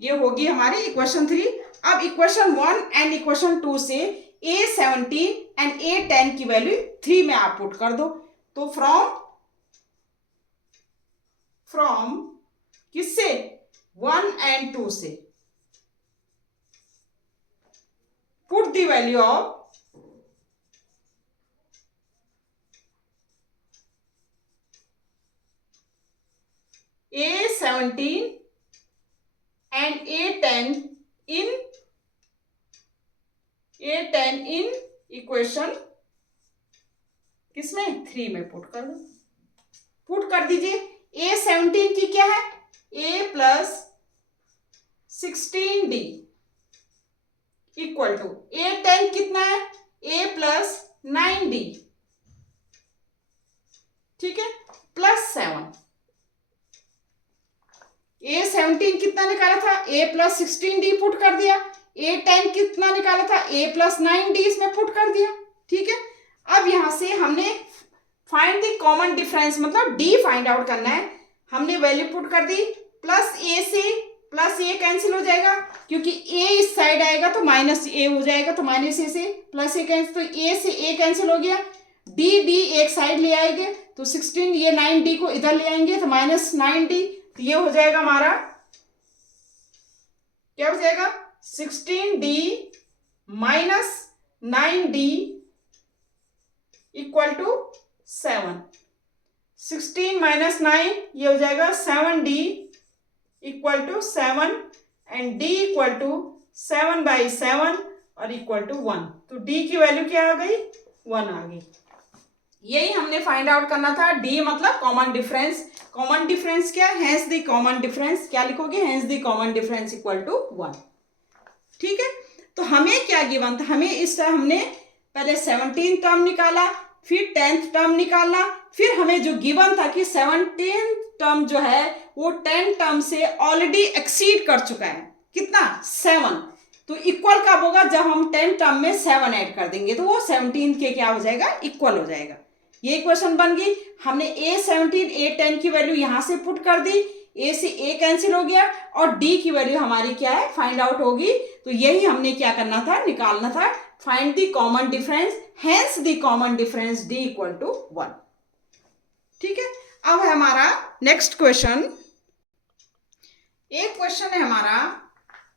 ये होगी हमारी इक्वेशन 3। अब इक्वेशन 1 एंड इक्वेशन 2 से a17 एंड a10 की वैल्यू 3 में आप पुट कर दो। तो फ्रॉम किससे, 1 एंड 2 से put the value of a17 and a10 in equation किसमें, 3 में पुट कर दो। पुट कर दीजिए, a17 की क्या है, a plus 16d equal to a10 कितना है, a प्लस 9d, ठीक है, प्लस 7। a17 कितना निकाला था, a प्लस 16d पुट कर दिया, a10 कितना निकाला था, a प्लस 9d इसमें पुट कर दिया। ठीक है, अब यहां से हमने फाइंड द कॉमन डिफरेंस, मतलब d फाइंड आउट करना है। हमने वैल्यू पुट कर दी, प्लस a से प्लस a कैंसिल हो जाएगा, क्योंकि a इस साइड आएगा तो माइनस a हो जाएगा, तो माइनस a से प्लस a कैंसिल, तो a से a कैंसिल हो गया, d एक साइड ले आएंगे तो 16, ये 9d को इधर ले आएंगे तो माइनस 9d, तो ये हो जाएगा हमारा, क्या हो जाएगा, 16d minus 9d equal to 7। 16 minus 9 ये हो जाएगा 7d equal to 7 and d equal to 7/7 और इक्वल टू 1। तो d की वैल्यू क्या आ गई, 1 आ गई। यही हमने फाइंड आउट करना था। डी मतलब कॉमन डिफरेंस। कॉमन डिफरेंस क्या है? Hence the common difference. क्या लिखोगे? Hence the common difference equal to 1। ठीक है, तो हमें क्या गिवन था? हमें इस तरह हमने पहले 17 टर्म निकाला, फिर 10th टर्म निकाला, फिर हमें जो गिवन था कि 17 टर्म जो है वो 10 टर्म से ऑलरेडी एक्सीड कर चुका है। कितना? 7। तो इक्वल कब होगा? जब हम 10 टर्म में 7 ऐड कर देंगे तो वो 17 के क्या हो जाएगा? इक्वल हो जाएगा। ये इक्वेशन बन गई। हमने A17 A10 की वैल्यू यहां से पुट कर दी, ए से ए कैंसिल हो गया और डी की वैल्यू हमारी क्या है? फाइंड आउट होगी। तो यही हमने क्या करना था? निकालना था। Find the common difference, hence the common difference D equal to 1। ठीक है, अब है हमारा नेक्स्ट क्वेश्चन। एक क्वेश्चन है हमारा,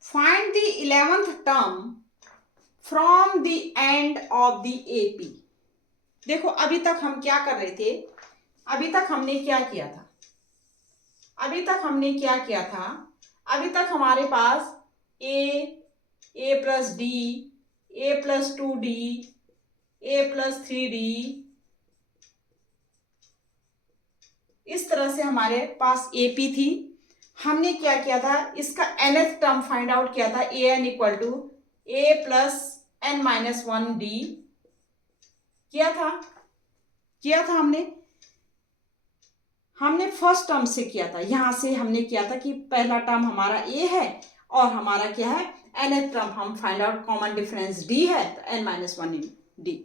find the 11th term from the end of the AP. देखो अभी तक हम क्या कर रहे थे? अभी तक हमने क्या किया था? अभी तक हमारे पास ए प्लस डी, ए प्लस 2d, ए प्लस 3d, इस तरह से हमारे पास एपी थी। हमने क्या किया था? इसका nth टर्म फाइंड आउट किया था। A N equal to A plus N minus 1d किया था हमने फर्स्ट टर्म से किया था। यहां से हमने किया था कि पहला टर्म हमारा ए है और हमारा क्या है? nth टर्म हम find out common difference D है, तो n माइनस 1d।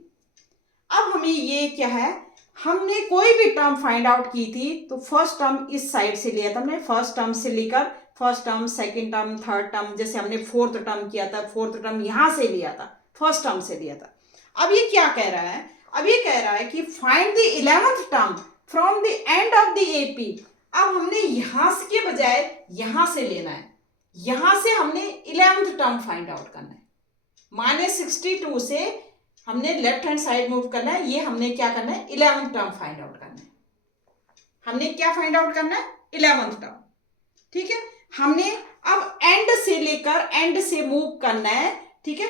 अब हमें ये क्या है? हमने कोई भी टर्म फाइंड आउट की थी तो फर्स्ट टर्म इस साइड से लिया था हमने। फर्स्ट टर्म से लेकर first term, second term, third term, जैसे हमने फोर्थ टर्म किया था, फोर्थ टर्म यहां से लिया था, फर्स्ट टर्म से लिया था। अब ये क्या कह रहा है? अब ये कह रहा है कि find the 11th term from the end of the AP. अब हमने यहां से के बजाय यहां से लेना है। यहां से हमने 11th टर्म फाइंड आउट करना है। -62 से हमने लेफ्ट हैंड साइड मूव करना है। ये हमने क्या करना है? 11th टर्म फाइंड आउट करना है। हमने क्या फाइंड आउट करना है? 11th term. ठीक है, हमने अब एंड से लेकर एंड से मूव करना है। ठीक है,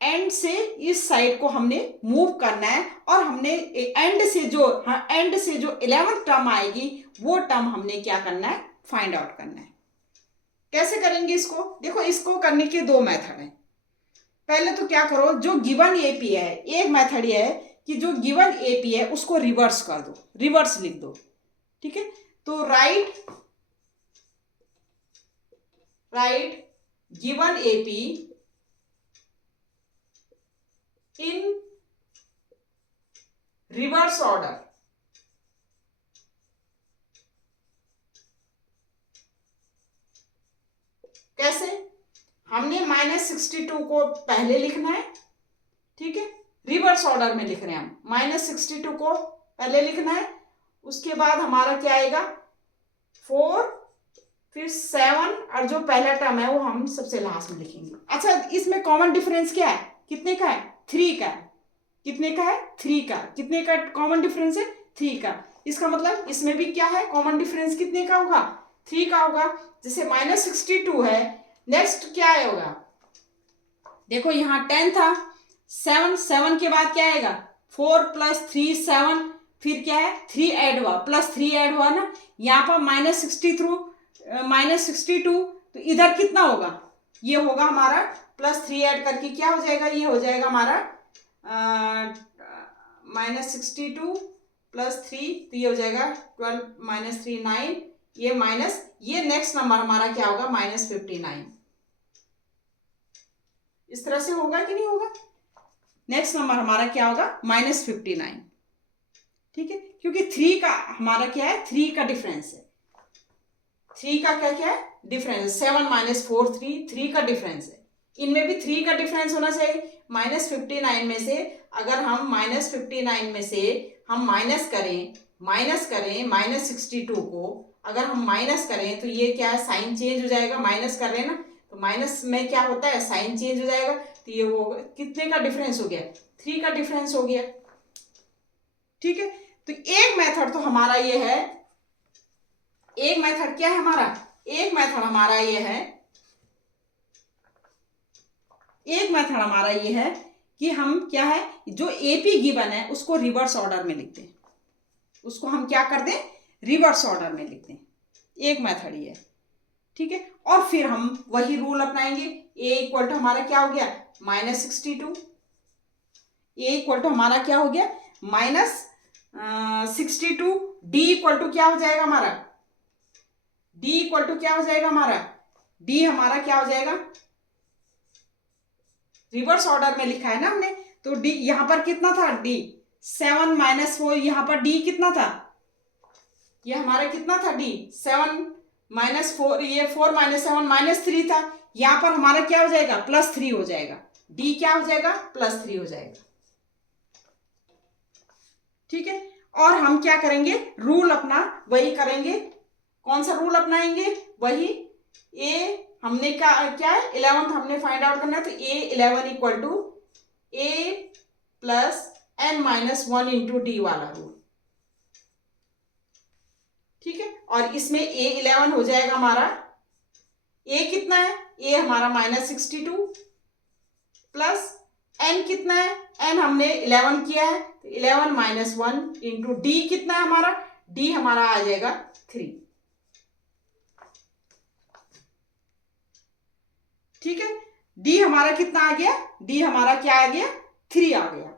एंड से इस साइड को हमने मूव करना है और हमने एंड से जो 11th टर्म आएगी वो टर्म हमने क्या करना है? फाइंड आउट करना है। कैसे करेंगे इसको? देखो, इसको करने के दो मेथड हैं। पहले तो क्या करो, जो गिवन एपी है, एक मेथड ये है कि जो गिवन एपी है उसको रिवर्स कर दो, रिवर्स लिख दो। ठीक है, तो right given AP in reverse order. कैसे? हमने -62 को पहले लिखना है। ठीक है, रिवर्स ऑर्डर में लिख रहे हैं हम। -62 को पहले लिखना है, उसके बाद हमारा क्या आएगा? 4, फिर 7 और जो पहला टर्म है वो हम सबसे लास्ट में लिखेंगे। अच्छा, इसमें कॉमन डिफरेंस क्या है? कितने का है? 3 का है। कितने का है? 3 का। कितने का कॉमन डिफरेंस है? 3 का। इसका मतलब इसमें भी क्या है? कॉमन डिफरेंस कितने का होगा? 3 का होगा। जैसे -62 है, नेक्स्ट क्या होगा? देखो यहाँ 10 था, 7 के बाद क्या आएगा? 4 + 3 7, फिर क्या है? 3 ऐड हुआ, +3 ऐड हुआ ना। यहाँ पर -62, तो इधर कितना होगा? ये होगा हमारा +3 ऐड करके क्या हो जाएगा? ये हो जाएगा हमारा -62 + 3, तो ये हो जाएगा 12 - 3 9, ये माइनस, ये नेक्स्ट नंबर हमारा क्या होगा? -59। इस तरह से होगा कि नहीं होगा? नेक्स्ट नंबर हमारा क्या होगा? -59। ठीक है, क्योंकि 3 का हमारा क्या है? 3 का डिफरेंस है। 3 का क्या है? डिफरेंस। 7 - 4 3 का डिफरेंस है। इनमें भी 3 का डिफरेंस होना चाहिए। -59 में से अगर हम -59 में से हम माइनस करें -62 को अगर हम माइनस करें तो ये क्या है? साइन चेंज हो जाएगा। माइनस कर रहे हैं ना, तो माइनस में क्या होता है? साइन चेंज हो जाएगा। तो ये वो कितने का डिफरेंस हो गया? 3 का डिफरेंस हो गया। ठीक है, तो एक मेथड तो हमारा ये है। एक मेथड क्या है हमारा? एक मेथड हमारा ये है कि हम क्या है, जो AP गिवन है उसको रिवर्स ऑर्डर में लिखते हैं, उसको हम क्या कर दें, रिवर्स ऑर्डर में लिखते हैं। एक मेथड ये है, ठीक है। और फिर हम वही रूल अपनाएंगे। A इक्वल टू हमारा क्या हो गया, -62। A इक्वल टू हमारा क्या हो गया, -62। D इक्वल टू क्या हो जाएगा हमारा, D इक्वल टू क्या हो जाएगा हमारा, D हमारा क्या हो जाएगा, रिवर्स ऑर्डर में लिखा है ना हमने, तो D यहां पर कितना था, D 7 - 4, यहां पर D कितना था, ये हमारा कितना था, D 7 - 4, ये 4 - 7 -3 था। यहां पर हमारा क्या हो जाएगा, +3 हो जाएगा, D क्या हो जाएगा, +3 हो जाएगा, ठीक है। और हम क्या करेंगे, रूल अपना वही करेंगे। कौन सा रूल अपनाएंगे, वही A हमने क्या है, 11th हमने फाइंड आउट करना है, तो A11 equal to A + n-1 into D वाला रूल, ठीक है। और इसमें A11 हो जाएगा हमारा, A कितना है, A हमारा -62 प्लस n कितना है, n हमने 11 किया है, तो 11 - 1 इंटू D कितना है हमारा, D हमारा आ जाएगा 3, ठीक है। D हमारा कितना आ गया, D हमारा क्या आ गया, 3 आ गया,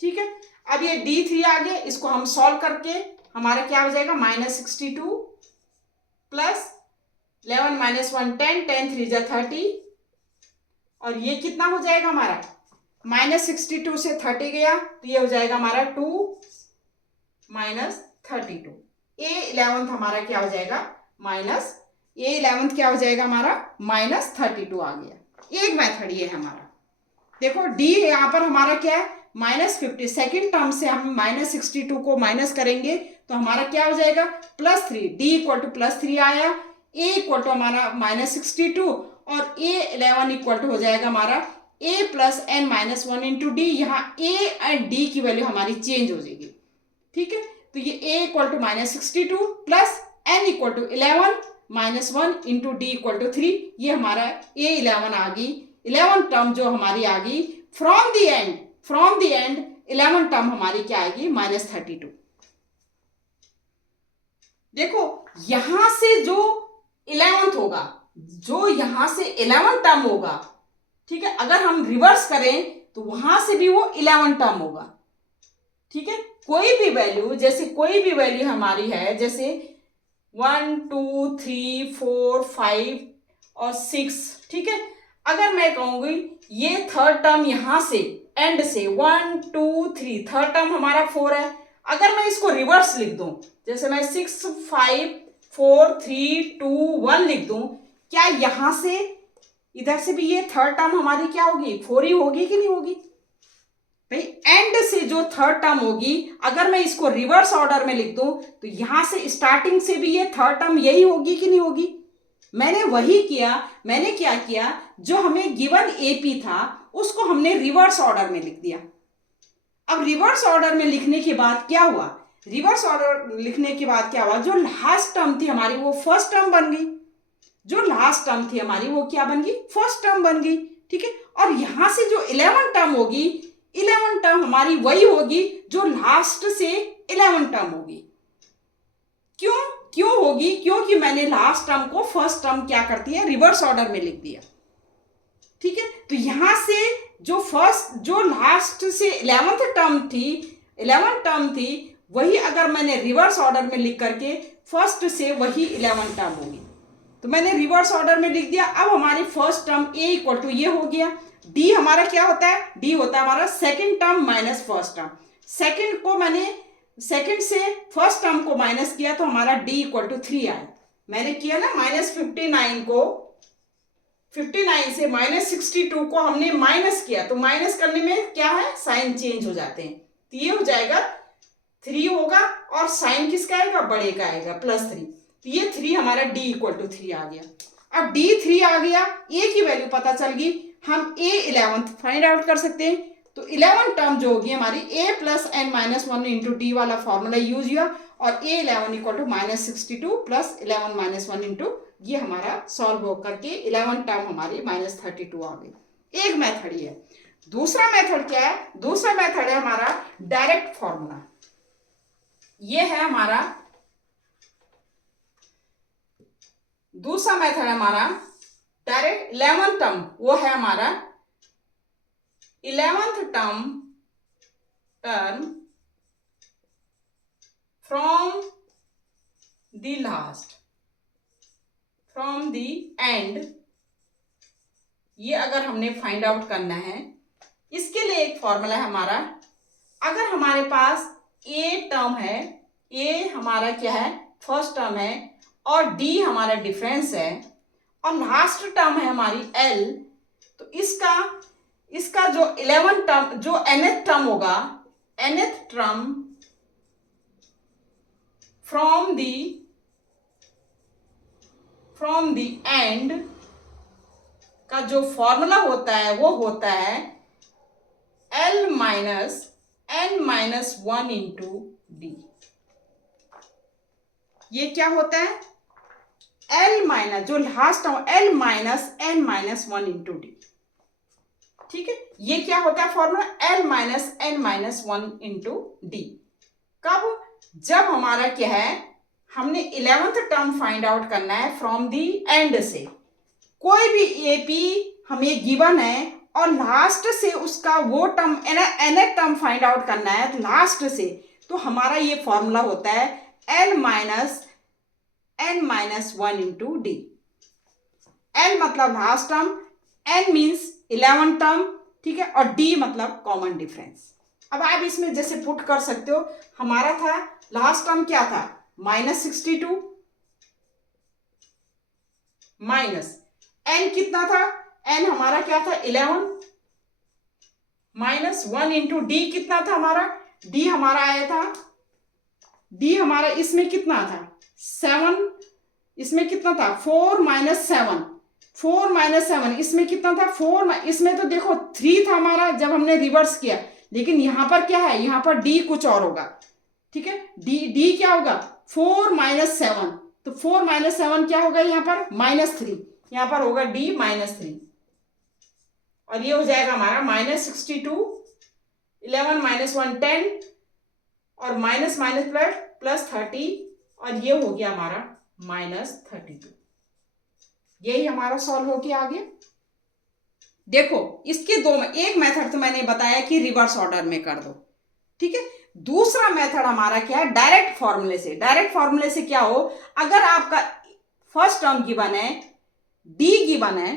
ठीक है। अब ये D3 आ गया, इसको हम सॉल्व करके हमारा क्या हो जाएगा, -62 प्लस 11 - 1 10, 10 3 जा 30, और ये कितना हो जाएगा हमारा, -62 से 30 गया, तो ये हो जाएगा हमारा 2 - 32। A11 हमारा क्या हो जाएगा, A11 क्या हो जाएगा हमारा, -32 आ गया। एक मेथड ये है हमारा। देखो D यहाँ पर हमारा क्या है, -50, सेकेंड टर्म से हम -62 को माइनस करेंगे तो हमारा क्या हो जाएगा, +3। D इक्वल टू +3 आया, A इक्वल टू हमारा -62, और A11 इक्वल टू हो जाएगा हमारा A + n-1 इंटू D। यहाँ A एंड D की वैल्यू हमारी चेंज हो जाएगी, ठीक है। तो ये A equal to -62 plus n equal to 11 - 1 into D equal to 3, ये हमारा A11 आ गई। 11 टर्म जो हमारी आ गई फ्रॉम द एंड 11 टर्म हमारी क्या आएगी, -32। देखो यहां से जो 11th होगा, जो यहां से 11 टर्म होगा, ठीक है, अगर हम रिवर्स करें तो वहां से भी वो 11 टर्म होगा, ठीक है। कोई भी वैल्यू, जैसे कोई भी वैल्यू हमारी है, जैसे 1 2 3 4 5 और 6, ठीक है। अगर मैं कहूंगी ये थर्ड टर्म यहां से एंड से 1 2 3, थर्ड टर्म हमारा 4 है, अगर मैं इसको रिवर्स लिख दूं, जैसे मैं 6 5 4 3 2 1 लिख दूं, क्या यहां से इधर से भी ये थर्ड टर्म हमारी क्या होगी, 4 ही होगी कि नहीं होगी भाई। एंड से जो थर्ड टर्म होगी, अगर मैं इसको रिवर्स ऑर्डर में लिख दूं, तो यहां से स्टार्टिंग से भी ये थर्ड टर्म यही होगी कि नहीं होगी। मैंने वही किया, मैंने क्या किया, जो हमें गिवन AP था उसको हमने रिवर्स ऑर्डर में लिख दिया। अब रिवर्स ऑर्डर में लिखने के बाद क्या हुआ, रिवर्स ऑर्डर लिखने के बाद क्या हुआ, जो लास्ट टर्म थी हमारी वो फर्स्ट टर्म बन गई, जो लास्ट टर्म थी हमारी वो क्या बन गई, फर्स्ट टर्म बन गई, ठीक है। और यहां से जो 11 टर्म होगी, 11 टर्म हमारी वही होगी जो लास्ट से 11 टर्म होगी। क्यों होगी, क्योंकि मैंने लास्ट टर्म को फर्स्ट टर्म क्या करती है, रिवर्स ऑर्डर में लिख दिया, ठीक है। तो यहां से जो लास्ट से 11th टर्म थी, वही अगर मैंने रिवर्स ऑर्डर में लिख करके फर्स्ट से वही 11 टर्म होगी, तो मैंने रिवर्स ऑर्डर में लिख दिया। अब हमारी first term A equal to ये हो गया, D हमारा क्या होता है, D होता है हमारा second term minus first term. Second से फर्स्ट टर्म को माइनस किया तो हमारा D इक्वल टू 3 आया। मैंने किया ना, -59 से -62 को हमने माइनस किया, तो माइनस करने में क्या है, साइन चेंज हो जाते हैं, तो ये हो जाएगा 3 होगा, और साइन किसका आएगा, बड़े का आएगा, +3, तो ये 3 हमारा D इक्वल टू 3 आ गया। अब D3 आ गया, A की वैल्यू पता चल गई, हम A11 फाइंड आउट कर सकते हैं। तो 11 टर्म जो होगी हमारी A + n-1 इंटू D वाला फॉर्मूला यूज हुआ, और A11 equal to -62 plus 11 - 1 into, ये हमारा सॉल्व हो करके 11 टर्म हमारी -32 आ गई। एक मेथड ये है। दूसरा मेथड क्या है? दूसरा मेथड है हमारा डायरेक्ट फॉर्मूला। ये है हमारा दूसरा मेथड है हमारा डायरेक्ट 11th टर्म, वो है हमारा 11th term from the last, from the end. ये अगर हमने फाइंड आउट करना है, इसके लिए एक फॉर्मूला है हमारा। अगर हमारे पास ए टर्म है, ए हमारा क्या है? फर्स्ट टर्म है, और डी हमारा डिफरेंस है, और लास्ट टर्म है हमारी एल, तो इसका जो 11th टर्म, जो nth टर्म होगा, nth term from the end का जो फॉर्मूला होता है वो होता है L minus n minus 1 into D. ये क्या होता है? L माइनस जो last term L minus n minus 1 into D. ठीक है, ये क्या होता है formula? L minus n minus 1 into D. कब? जब हमारा क्या है, हमने 11th टर्म फाइंड आउट करना है फ्रॉम दी एंड से। कोई भी एपी हमें गिवन है और लास्ट से उसका वो term nth term find out करना है लास्ट से, तो हमारा ये फॉर्मूला होता है L minus n minus 1 into D. L मतलब last term, n means 11 term, ठीक है, और d मतलब कॉमन डिफरेंस। अब आप इसमें जैसे पुट कर सकते हो, हमारा था लास्ट टर्म क्या था? -62 माइनस n कितना था? n हमारा क्या था? 11 माइनस 1 इंटू डी कितना था हमारा? d हमारा आया था, d हमारा इसमें कितना था? 7, इसमें कितना था? 4 माइनस 7, 4 माइनस 7 इसमें कितना था? 4, इसमें तो देखो 3 था हमारा जब हमने रिवर्स किया, लेकिन यहां पर क्या है? यहां पर d कुछ और होगा, ठीक है। d क्या होगा? 4 माइनस 7, तो 4 माइनस 7 क्या होगा? यहाँ पर -3, यहाँ पर होगा d -3, और ये हो जाएगा हमारा -62, 11 माइनस 1 10, और माइनस माइनस प्लस 30, और ये हो गया हमारा -32। यही हमारा सॉल्व हो गया। आगे देखो, इसके दो में, एक मेथड तो मैंने बताया कि रिवर्स ऑर्डर में कर दो, ठीक है। दूसरा मेथड हमारा क्या है? डायरेक्ट फॉर्मूले से। डायरेक्ट फॉर्मूले से क्या हो, अगर आपका फर्स्ट टर्म गिवन है, डी गिवन है,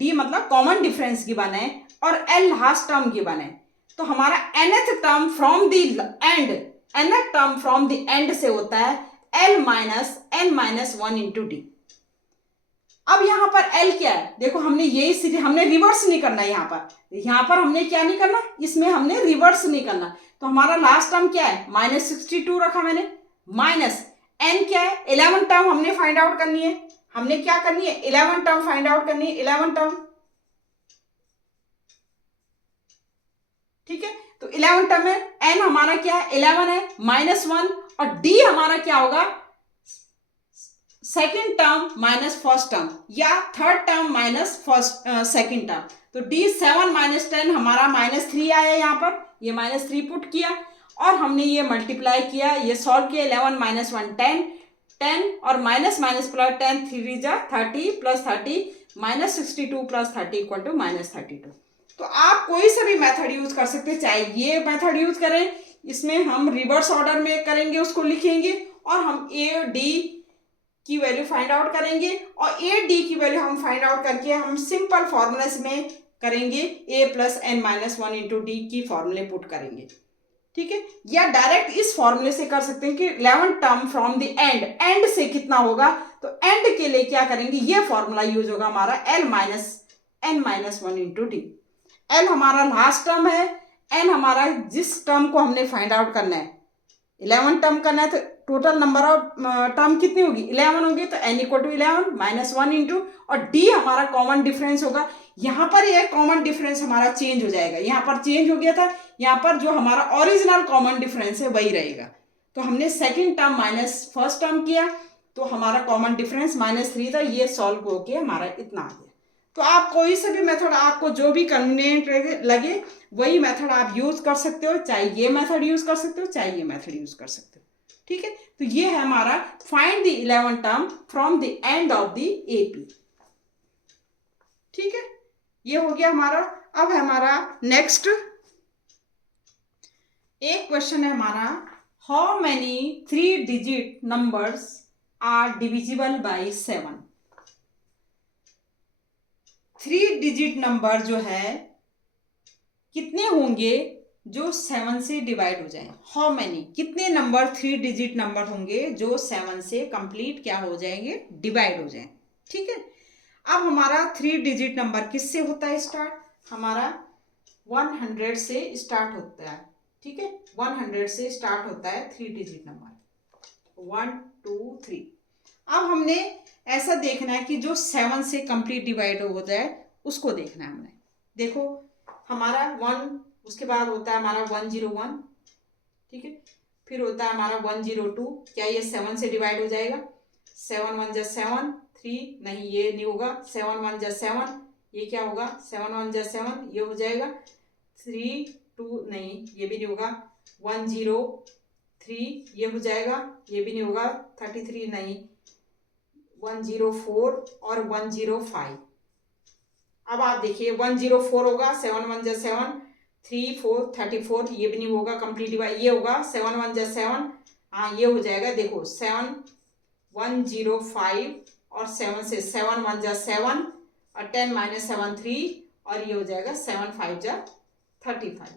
डी मतलब कॉमन डिफरेंस गिवन है, और एल लास्ट टर्म गिवन है, तो हमारा nth term from the end, nth term from the end से होता है L minus n minus 1 into D. अब यहां पर L क्या है? देखो, हमने यही हमने रिवर्स नहीं करना। यहां पर हमने क्या नहीं करना, इसमें हमने रिवर्स नहीं करना। तो हमारा लास्ट टर्म क्या है? -62 रखा मैंने, माइनस n क्या है? 11 टर्म हमने फाइंड आउट करनी है। हमने क्या करनी है? 11 टर्म फाइंड आउट करनी है, 11 टर्म, ठीक है। तो 11 टर्म में n हमारा क्या है? 11 है, -1, और d हमारा क्या होगा? Second term minus first term, या third term minus first second term. तो d 7 माइनस 10 हमारा -3 आया, यहाँ पर ये -3 पुट किया, और हमने ये मल्टीप्लाई किया, ये सॉल्व किया। 11 माइनस 1 10, 10, और माइनस माइनस प्लस 10, 3 जा 30, प्लस 30, -62 प्लस 30 इक्वल टू -32। तो आप कोई सा भी मेथड यूज कर सकते हैं, चाहे ये मेथड यूज करें, इसमें हम रिवर्स ऑर्डर में करेंगे, उसको लिखेंगे, और हम ए डी की वैल्यू फाइंड आउट करेंगे, और ए डी की वैल्यू हम फाइंड आउट करके हम सिंपल फॉर्मूलास में करेंगे, a plus n minus 1 into D की फॉर्मूले पुट करेंगे, ठीक है। या डायरेक्ट इस फॉर्मूले से कर सकते हैं कि 11 टर्म फ्रॉम द एंड से कितना होगा, तो एंड के लिए क्या करेंगे, ये फॉर्मूला यूज होगा हमारा L minus n minus 1 into D. L हमारा लास्ट टर्म है, n हमारा जिस टर्म को हमने फाइंड आउट करना है, 11 टर्म करना है, तो टोटल नंबर ऑफ टर्म कितनी होगी? 11 होगी, तो n equal to 11 minus 1 into, और d हमारा कॉमन डिफरेंस होगा। यहाँ पर ये कॉमन डिफरेंस हमारा चेंज हो जाएगा, यहाँ पर चेंज हो गया था, यहाँ पर जो हमारा ओरिजिनल कॉमन डिफरेंस है वही रहेगा। तो हमने second term minus first term किया, तो हमारा कॉमन डिफरेंस -3 था, ये सॉल्व होके हमारा इतना आ गया। तो आप कोई से भी मेथड, आपको जो भी कन्वीनियंट लगे वही मेथड आप यूज कर सकते हो, चाहे ये मेथड यूज कर सकते हो, चाहे ये मेथड यूज कर सकते हो। ठीक है, तो ये है हमारा find the 11 term from the end of the AP. ठीक है, ये हो गया हमारा। अब है हमारा नेक्स्ट एक क्वेश्चन है हमारा, how many 3 digit numbers are divisible by 7। 3 digit number जो है कितने होंगे जो 7 से डिवाइड हो जाए। हाउ मेनी, कितने नंबर 3 डिजिट नंबर होंगे जो 7 से कंप्लीट क्या हो जाएंगे, डिवाइड हो जाए। ठीक है, अब हमारा 3 डिजिट नंबर किससे होता है स्टार्ट, हमारा 100 से स्टार्ट होता है। ठीक है, 100 से स्टार्ट होता है 3 डिजिट नंबर 1 2 3। अब हमने ऐसा देखना है कि जो 7 से कंप्लीट डिवाइड हो जाए उसको देखना है हमने। देखो हमारा 1, उसके बाद होता है हमारा 101। ठीक है, फिर होता है हमारा 102। क्या ये 7 से डिवाइड हो जाएगा? 7 1 जा 7, 3 नहीं, ये नहीं होगा। 7 1 जा 7, ये क्या होगा? 7 1 जा 7, ये हो जाएगा। 3 2 नहीं, ये भी नहीं होगा। 103 ये हो जाएगा, ये भी नहीं होगा। 33 नहीं, 104 और 105। अब आप देखिए 104 होगा, 7 1 जा 7, 3 4 34, ये भी नहीं होगा कंप्लीट डिवाइड। ये होगा 7 1 जा 7, हाँ ये हो जाएगा। देखो 7 105 और 7 से 7 1 जा 7 और 10 माइनस 7 3 और ये हो जाएगा 7 5 जा 35।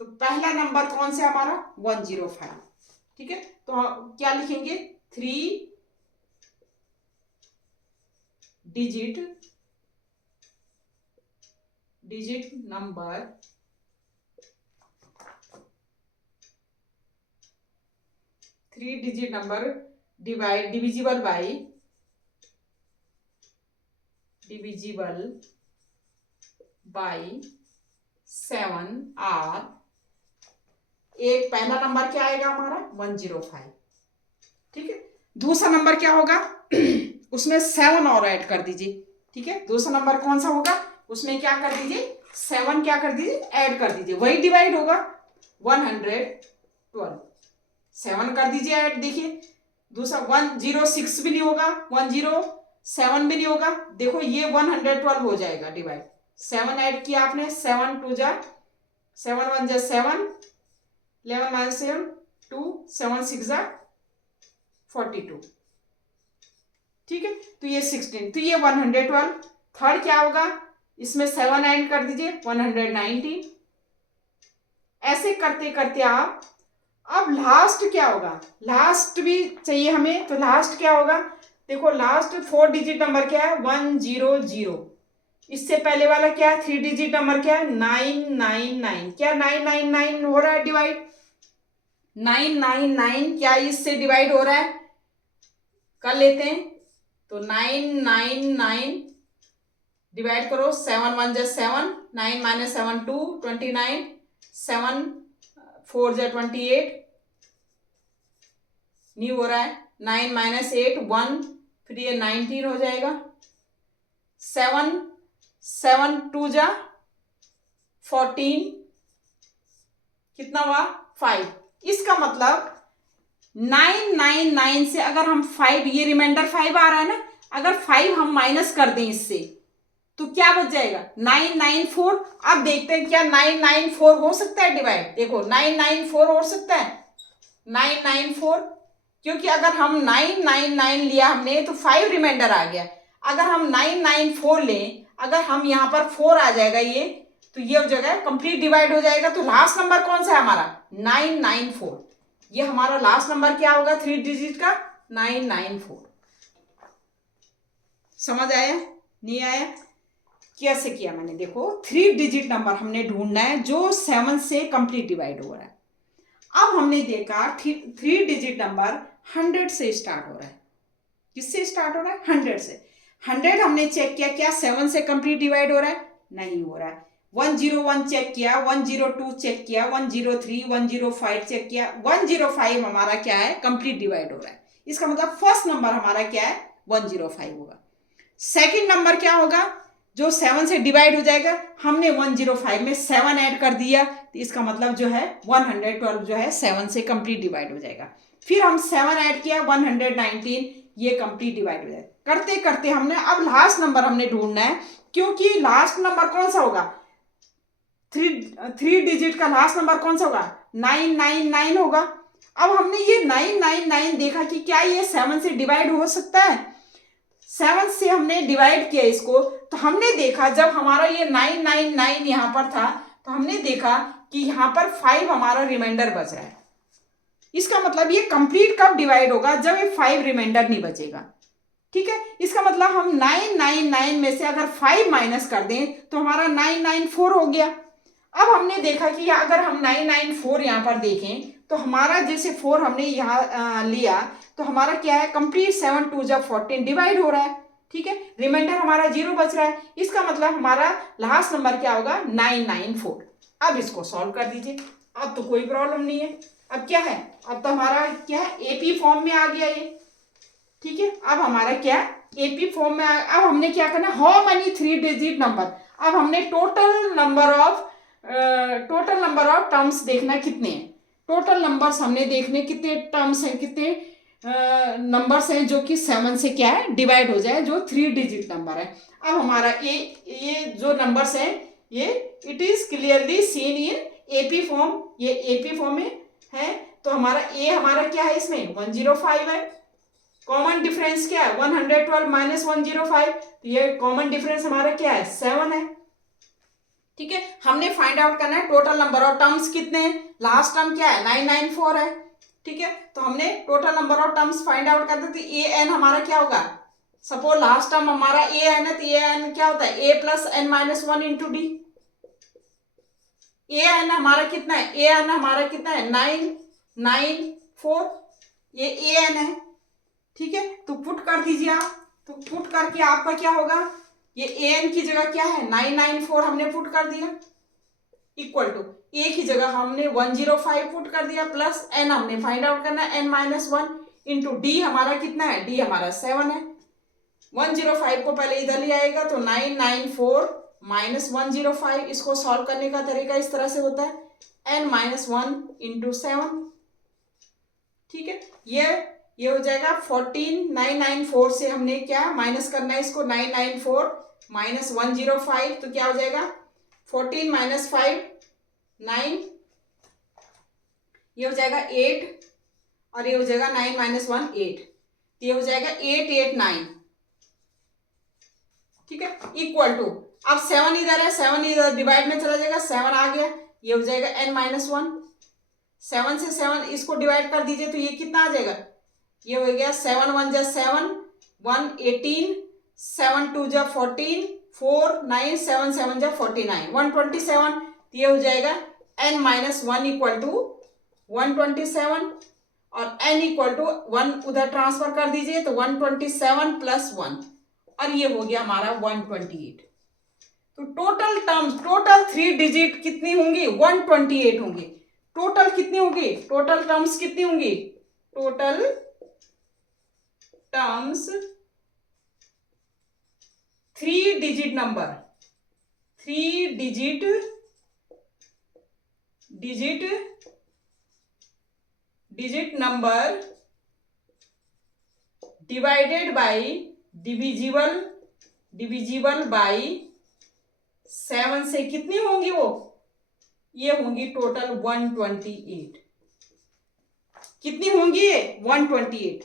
तो पहला नंबर कौन सा हमारा? 105। ठीक है, तो क्या लिखेंगे? 3 digit number divisible by 7 are. एक पहला नंबर क्या आएगा हमारा? 105। ठीक है, दूसरा नंबर क्या होगा? उसमें 7 और ऐड कर दीजिए। ठीक है, दूसरा नंबर कौन सा होगा? उसमें क्या कर दीजिए? 7 क्या कर दीजिए? ऐड कर दीजिए, वही डिवाइड होगा। 112 7 कर दीजिए ऐड। देखिए दूसरा 106 भी नहीं होगा, 107 भी नहीं होगा। देखो ये 112 हो जाएगा डिवाइड। 7 ऐड किया आपने, 7 2 जा 7 1 जा 7, 11 माइनस 7 2, 7 6 जा 42। ठीक है, तो ये 16, तो ये 112। थर्ड क्या होगा? इसमें 7 ऐड कर दीजिए, 119। ऐसे करते करते आप, अब लास्ट क्या होगा? लास्ट भी चाहिए हमें, तो लास्ट क्या होगा? देखो लास्ट 4 डिजिट नंबर क्या है? 100। इससे पहले वाला क्या है? 3 डिजिट नंबर क्या है? 999। क्या 999 हो रहा है डिवाइड? 999 क्या इससे डिवाइड हो रहा है? कर लेते हैं, तो 999 डिवाइड करो। 7 1 जा 7, 9 माइनस 7 2, 29, 7 4 जा 28, नहीं हो रहा है। 9 माइनस 8 1, फिर ये 19 हो जाएगा। 7 7 2 जा 14, कितना हुआ? 5। इसका मतलब 999 से अगर हम 5, ये रिमाइंडर 5 आ रहा है ना, अगर 5 हम माइनस कर दें इससे तो क्या बच जाएगा? 994। अब देखते हैं क्या 994 हो सकता है डिवाइड? देखो 994 हो सकता है, 994, क्योंकि अगर हम 999 लिया हमने तो 5 रिमाइंडर आ गया। अगर हम 994 लें, अगर हम यहाँ पर 4 आ जाएगा ये, तो ये हो जाएगा कंप्लीट डिवाइड हो जाएगा। तो लास्ट नंबर कौन सा है हमारा? 994। ये हमारा लास्ट नंबर क्या होगा 3 डिजिट का? 994। समझ आया? नहीं आया? कैसे किया मैंने? देखो 3 डिजिट नंबर हमने ढूंढना है जो 7 से कंप्लीट डिवाइड हो रहा है। अब हमने देखा 3 डिजिट नंबर 100 से स्टार्ट हो रहा है। किससे स्टार्ट हो रहा है? 100 से। 100 हमने चेक किया, क्या 7 से कंप्लीट डिवाइड हो रहा है? नहीं हो रहा है। 101 चेक किया, 102 चेक किया, 103 105 चेक किया, 105 हमारा क्या है? कंप्लीट डिवाइड हो रहा है। इसका मतलब फर्स्ट नंबर हमारा क्या है? 105 होगा। सेकंड नंबर क्या होगा जो 7 से डिवाइड हो जाएगा, हमने 105 में 7 ऐड कर दिया तो इसका मतलब जो है 112 जो है 7 से कंप्लीट डिवाइड हो जाएगा। फिर हम 7 ऐड किया 119, ये कंप्लीट डिवाइड हो जाएगा। करते करते हमने अब लास्ट नंबर हमने ढूंढना है, क्योंकि लास्ट नंबर कौन सा होगा, थ्री डिजिट का लास्ट नंबर कौन सा होगा, 999 होगा। अब हमने ये 999 देखा कि क्या ये 7 से डिवाइड हो सकता है, 7 से हमने डिवाइड किया इसको, तो हमने देखा जब हमारा ये 999 यहाँ पर था तो हमने देखा कि यहाँ पर 5 हमारा रिमाइंडर बच रहा है। इसका मतलब ये कंप्लीट कब डिवाइड होगा, जब ये 5 रिमाइंडर नहीं बचेगा। ठीक है, इसका मतलब हम 999 में से अगर 5 माइनस कर दें तो हमारा 994 हो गया। अब हमने देखा कि अगर हम 994 यहाँ पर देखें तो हमारा जैसे 4 हमने यहाँ लिया तो हमारा क्या है, कंप्लीट 7 2 जब 14 डिवाइड हो रहा है। ठीक है, रिमाइंडर हमारा 0 बच रहा है, इसका मतलब हमारा लास्ट नंबर क्या होगा, 994। अब इसको सॉल्व कर दीजिए, अब तो कोई प्रॉब्लम नहीं है। अब क्या है, अब तो हमारा क्या है, एपी फॉर्म में आ गया ये। ठीक है, अब हमारा क्या एपी फॉर्म में अब हमने क्या करना, हाउ मेनी 3 डिजिट नंबर, अब हमने टोटल नंबर ऑफ टर्म्स देखना कितने हैं, टोटल नंबर्स हमने देखने कितने टर्म्स हैं, कितने नंबर्स हैं जो कि 7 से क्या है डिवाइड हो जाए, जो 3 डिजिट नंबर है। अब हमारा ये जो नंबर्स हैं ये it is clearly seen in AP form, ये एपी फॉर्म में है। तो हमारा ए हमारा क्या है, इसमें 105 है। कॉमन डिफरेंस क्या है, 112 माइनस 105, तो ये कॉमन डिफरेंस हमारा क्या है, 7 है। ठीक है, हमने फाइंड आउट करना है टोटल नंबर ऑफ टर्म्स कितने हैं, लास्ट टर्म क्या है 994 है। ठीक है, तो हमने total number of terms find out कर देते, ए एन हमारा क्या होगा, सपोज लास्ट टर्म हमारा ए एन है तो ए एन क्या होता है, a plus N minus 1 into d. A n हमारा कितना है, ए एन हमारा कितना है 994, ये ए एन है। ठीक है, तो पुट कर दीजिए आप, तो पुट करके आपका क्या होगा, ये ए एन की जगह क्या है 994 हमने पुट कर दिया, इक्वल टू ए की जगह हमने 105 पुट कर दिया, प्लस एन हमने फाइंड आउट करना है n माइनस 1 इंटू डी हमारा कितना है, डी हमारा 7 है। 105 को पहले इधर ले आएगा तो 994 माइनस 105, इसको सॉल्व करने का तरीका इस तरह से होता है n माइनस 1 इंटू 7। ठीक है, ये हो जाएगा 14, 994 से हमने क्या माइनस करना है इसको, 994 माइनस 105 तो क्या हो जाएगा 14 माइनस 5 9, ये हो जाएगा 8 और ये हो जाएगा 9 माइनस 1 8, तो ये हो जाएगा 889। ठीक है, इक्वल टू अब 7 इधर है, 7 इधर डिवाइड में चला जाएगा, 7 आ गया, ये हो जाएगा n माइनस 1। 7 से 7 इसको डिवाइड कर दीजिए तो ये कितना आ जाएगा, ये हो गया 7 1 जा 7 1 18, 7 2 जा 14 4 9 7 7 जा 49 127, तो ये हो जाएगा n माइनस 1 इक्वल टू 127 और n इक्वल टू 1 उधर ट्रांसफर कर दीजिए तो 127 प्लस 1 और ये हो गया हमारा 128। तो टोटल टर्म्स, टोटल 3 डिजिट कितनी होंगी, 128 होंगी। टोटल कितनी होगी, टोटल टर्म्स कितनी होंगी, total terms 3 digit number, 3 digit number divided by divisible by 7 से कितनी होंगी, वो ये होंगी टोटल 128। कितनी होंगी ये 128।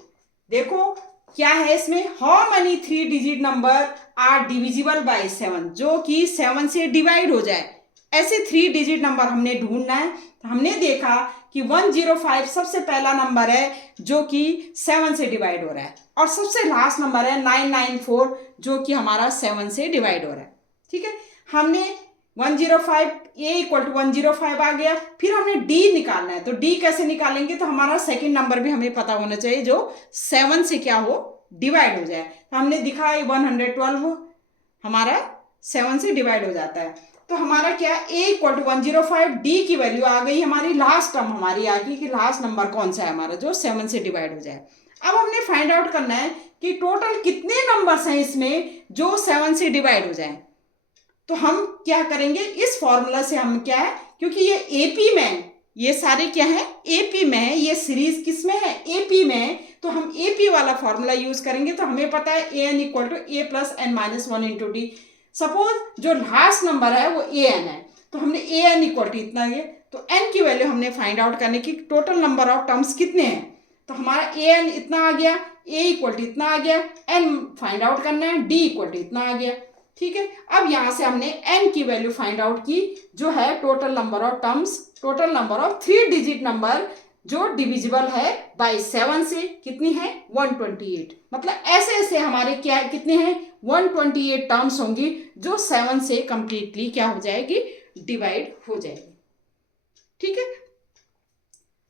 देखो क्या है इसमें, how many 3 digit number are divisible by 7, जो कि 7 से डिवाइड हो जाए, ऐसे 3 डिजिट नंबर हमने ढूंढना है। तो हमने देखा कि 105 सबसे पहला नंबर है जो कि 7 से डिवाइड हो रहा है और सबसे लास्ट नंबर है 994 जो कि हमारा 7 से डिवाइड हो रहा है। ठीक है, हमने 105 ए इक्वल टू 105 आ गया, फिर हमने डी निकालना है। तो डी कैसे निकालेंगे, तो हमारा सेकंड नंबर भी हमें पता होना चाहिए जो 7 से क्या हो डिवाइड हो जाए। तो हमने दिखा 112 हमारा 7 से डिवाइड हो जाता है। तो हमारा क्या ए इक्वल टू 105, डी की वैल्यू आ गई हमारी, लास्ट टर्म हमारी आ गई कि लास्ट नंबर कौन सा है हमारा जो 7 से डिवाइड हो जाए। अब हमने फाइंड आउट करना है कि टोटल कितने नंबर्स हैं इसमें जो 7 से डिवाइड हो जाए। तो हम क्या करेंगे, इस फॉर्मूला से हम क्या है, क्योंकि ये एपी में, ये सारे क्या है एपी में है, ये सीरीज किस में है एपी में है, तो हम एपी वाला फॉर्मूला यूज करेंगे। तो हमें पता है a N equal to A plus N minus 1 into d. Suppose जो लास्ट नंबर है वो ए एन है, तो हमने ए एन इक्वल टू इतना है, तो एन की वैल्यू हमने फाइंड आउट करने की, टोटल नंबर ऑफ टर्म्स कितने हैं, तो हमारा ए एन इतना आ गया, ए इक्वल टू इतना आ गया, एन फाइंड आउट करना है, डी इक्वल टू इतना आ गया। ठीक है, अब यहां से हमने n की वैल्यू फाइंड आउट की, जो है total number of terms, total number of 3 digit number जो डिविजिबल है बाय 7 से, कितनी है 128। मतलब ऐसे ऐसे हमारे क्या कितने हैं 128 टर्म्स होंगी जो 7 से कंप्लीटली क्या हो जाएगी, डिवाइड हो जाएगी। ठीक है,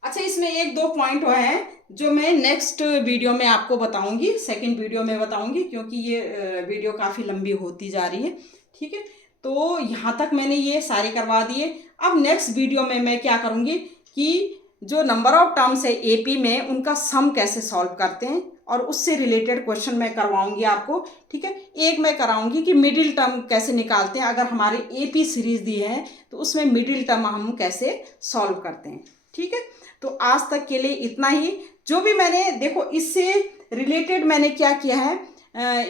अच्छा इसमें एक दो पॉइंट हुए हैं जो मैं नेक्स्ट वीडियो में आपको बताऊंगी, सेकंड वीडियो में बताऊंगी, क्योंकि ये वीडियो काफ़ी लंबी होती जा रही है। ठीक है, तो यहाँ तक मैंने ये सारे करवा दिए। अब नेक्स्ट वीडियो में मैं क्या करूँगी कि जो नंबर ऑफ टर्म्स है एपी में, उनका सम कैसे सॉल्व करते हैं, और उससे रिलेटेड क्वेश्चन मैं करवाऊंगी आपको। ठीक है, एक मैं कराऊंगी कि मिडिल टर्म कैसे निकालते हैं, अगर हमारे एपी सीरीज दी है तो उसमें मिडिल टर्म हम कैसे सॉल्व करते हैं। ठीक है, तो आज तक के लिए इतना ही। जो भी मैंने देखो इससे रिलेटेड मैंने क्या किया है,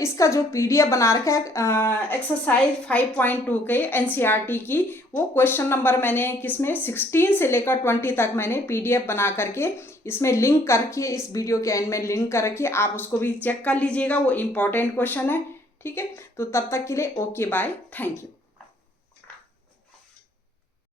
इसका जो पीडीएफ बना रखा है एक्सरसाइज 5.2 के एनसीईआरटी की, वो क्वेश्चन नंबर मैंने किसमें 16 से लेकर 20 तक मैंने पीडीएफ बना करके इसमें लिंक करके, इस वीडियो के एंड में लिंक कर रखिए, आप उसको भी चेक कर लीजिएगा, वो इम्पोर्टेंट क्वेश्चन है। ठीक है, तो तब तक के लिए ओके बाय, थैंक यू।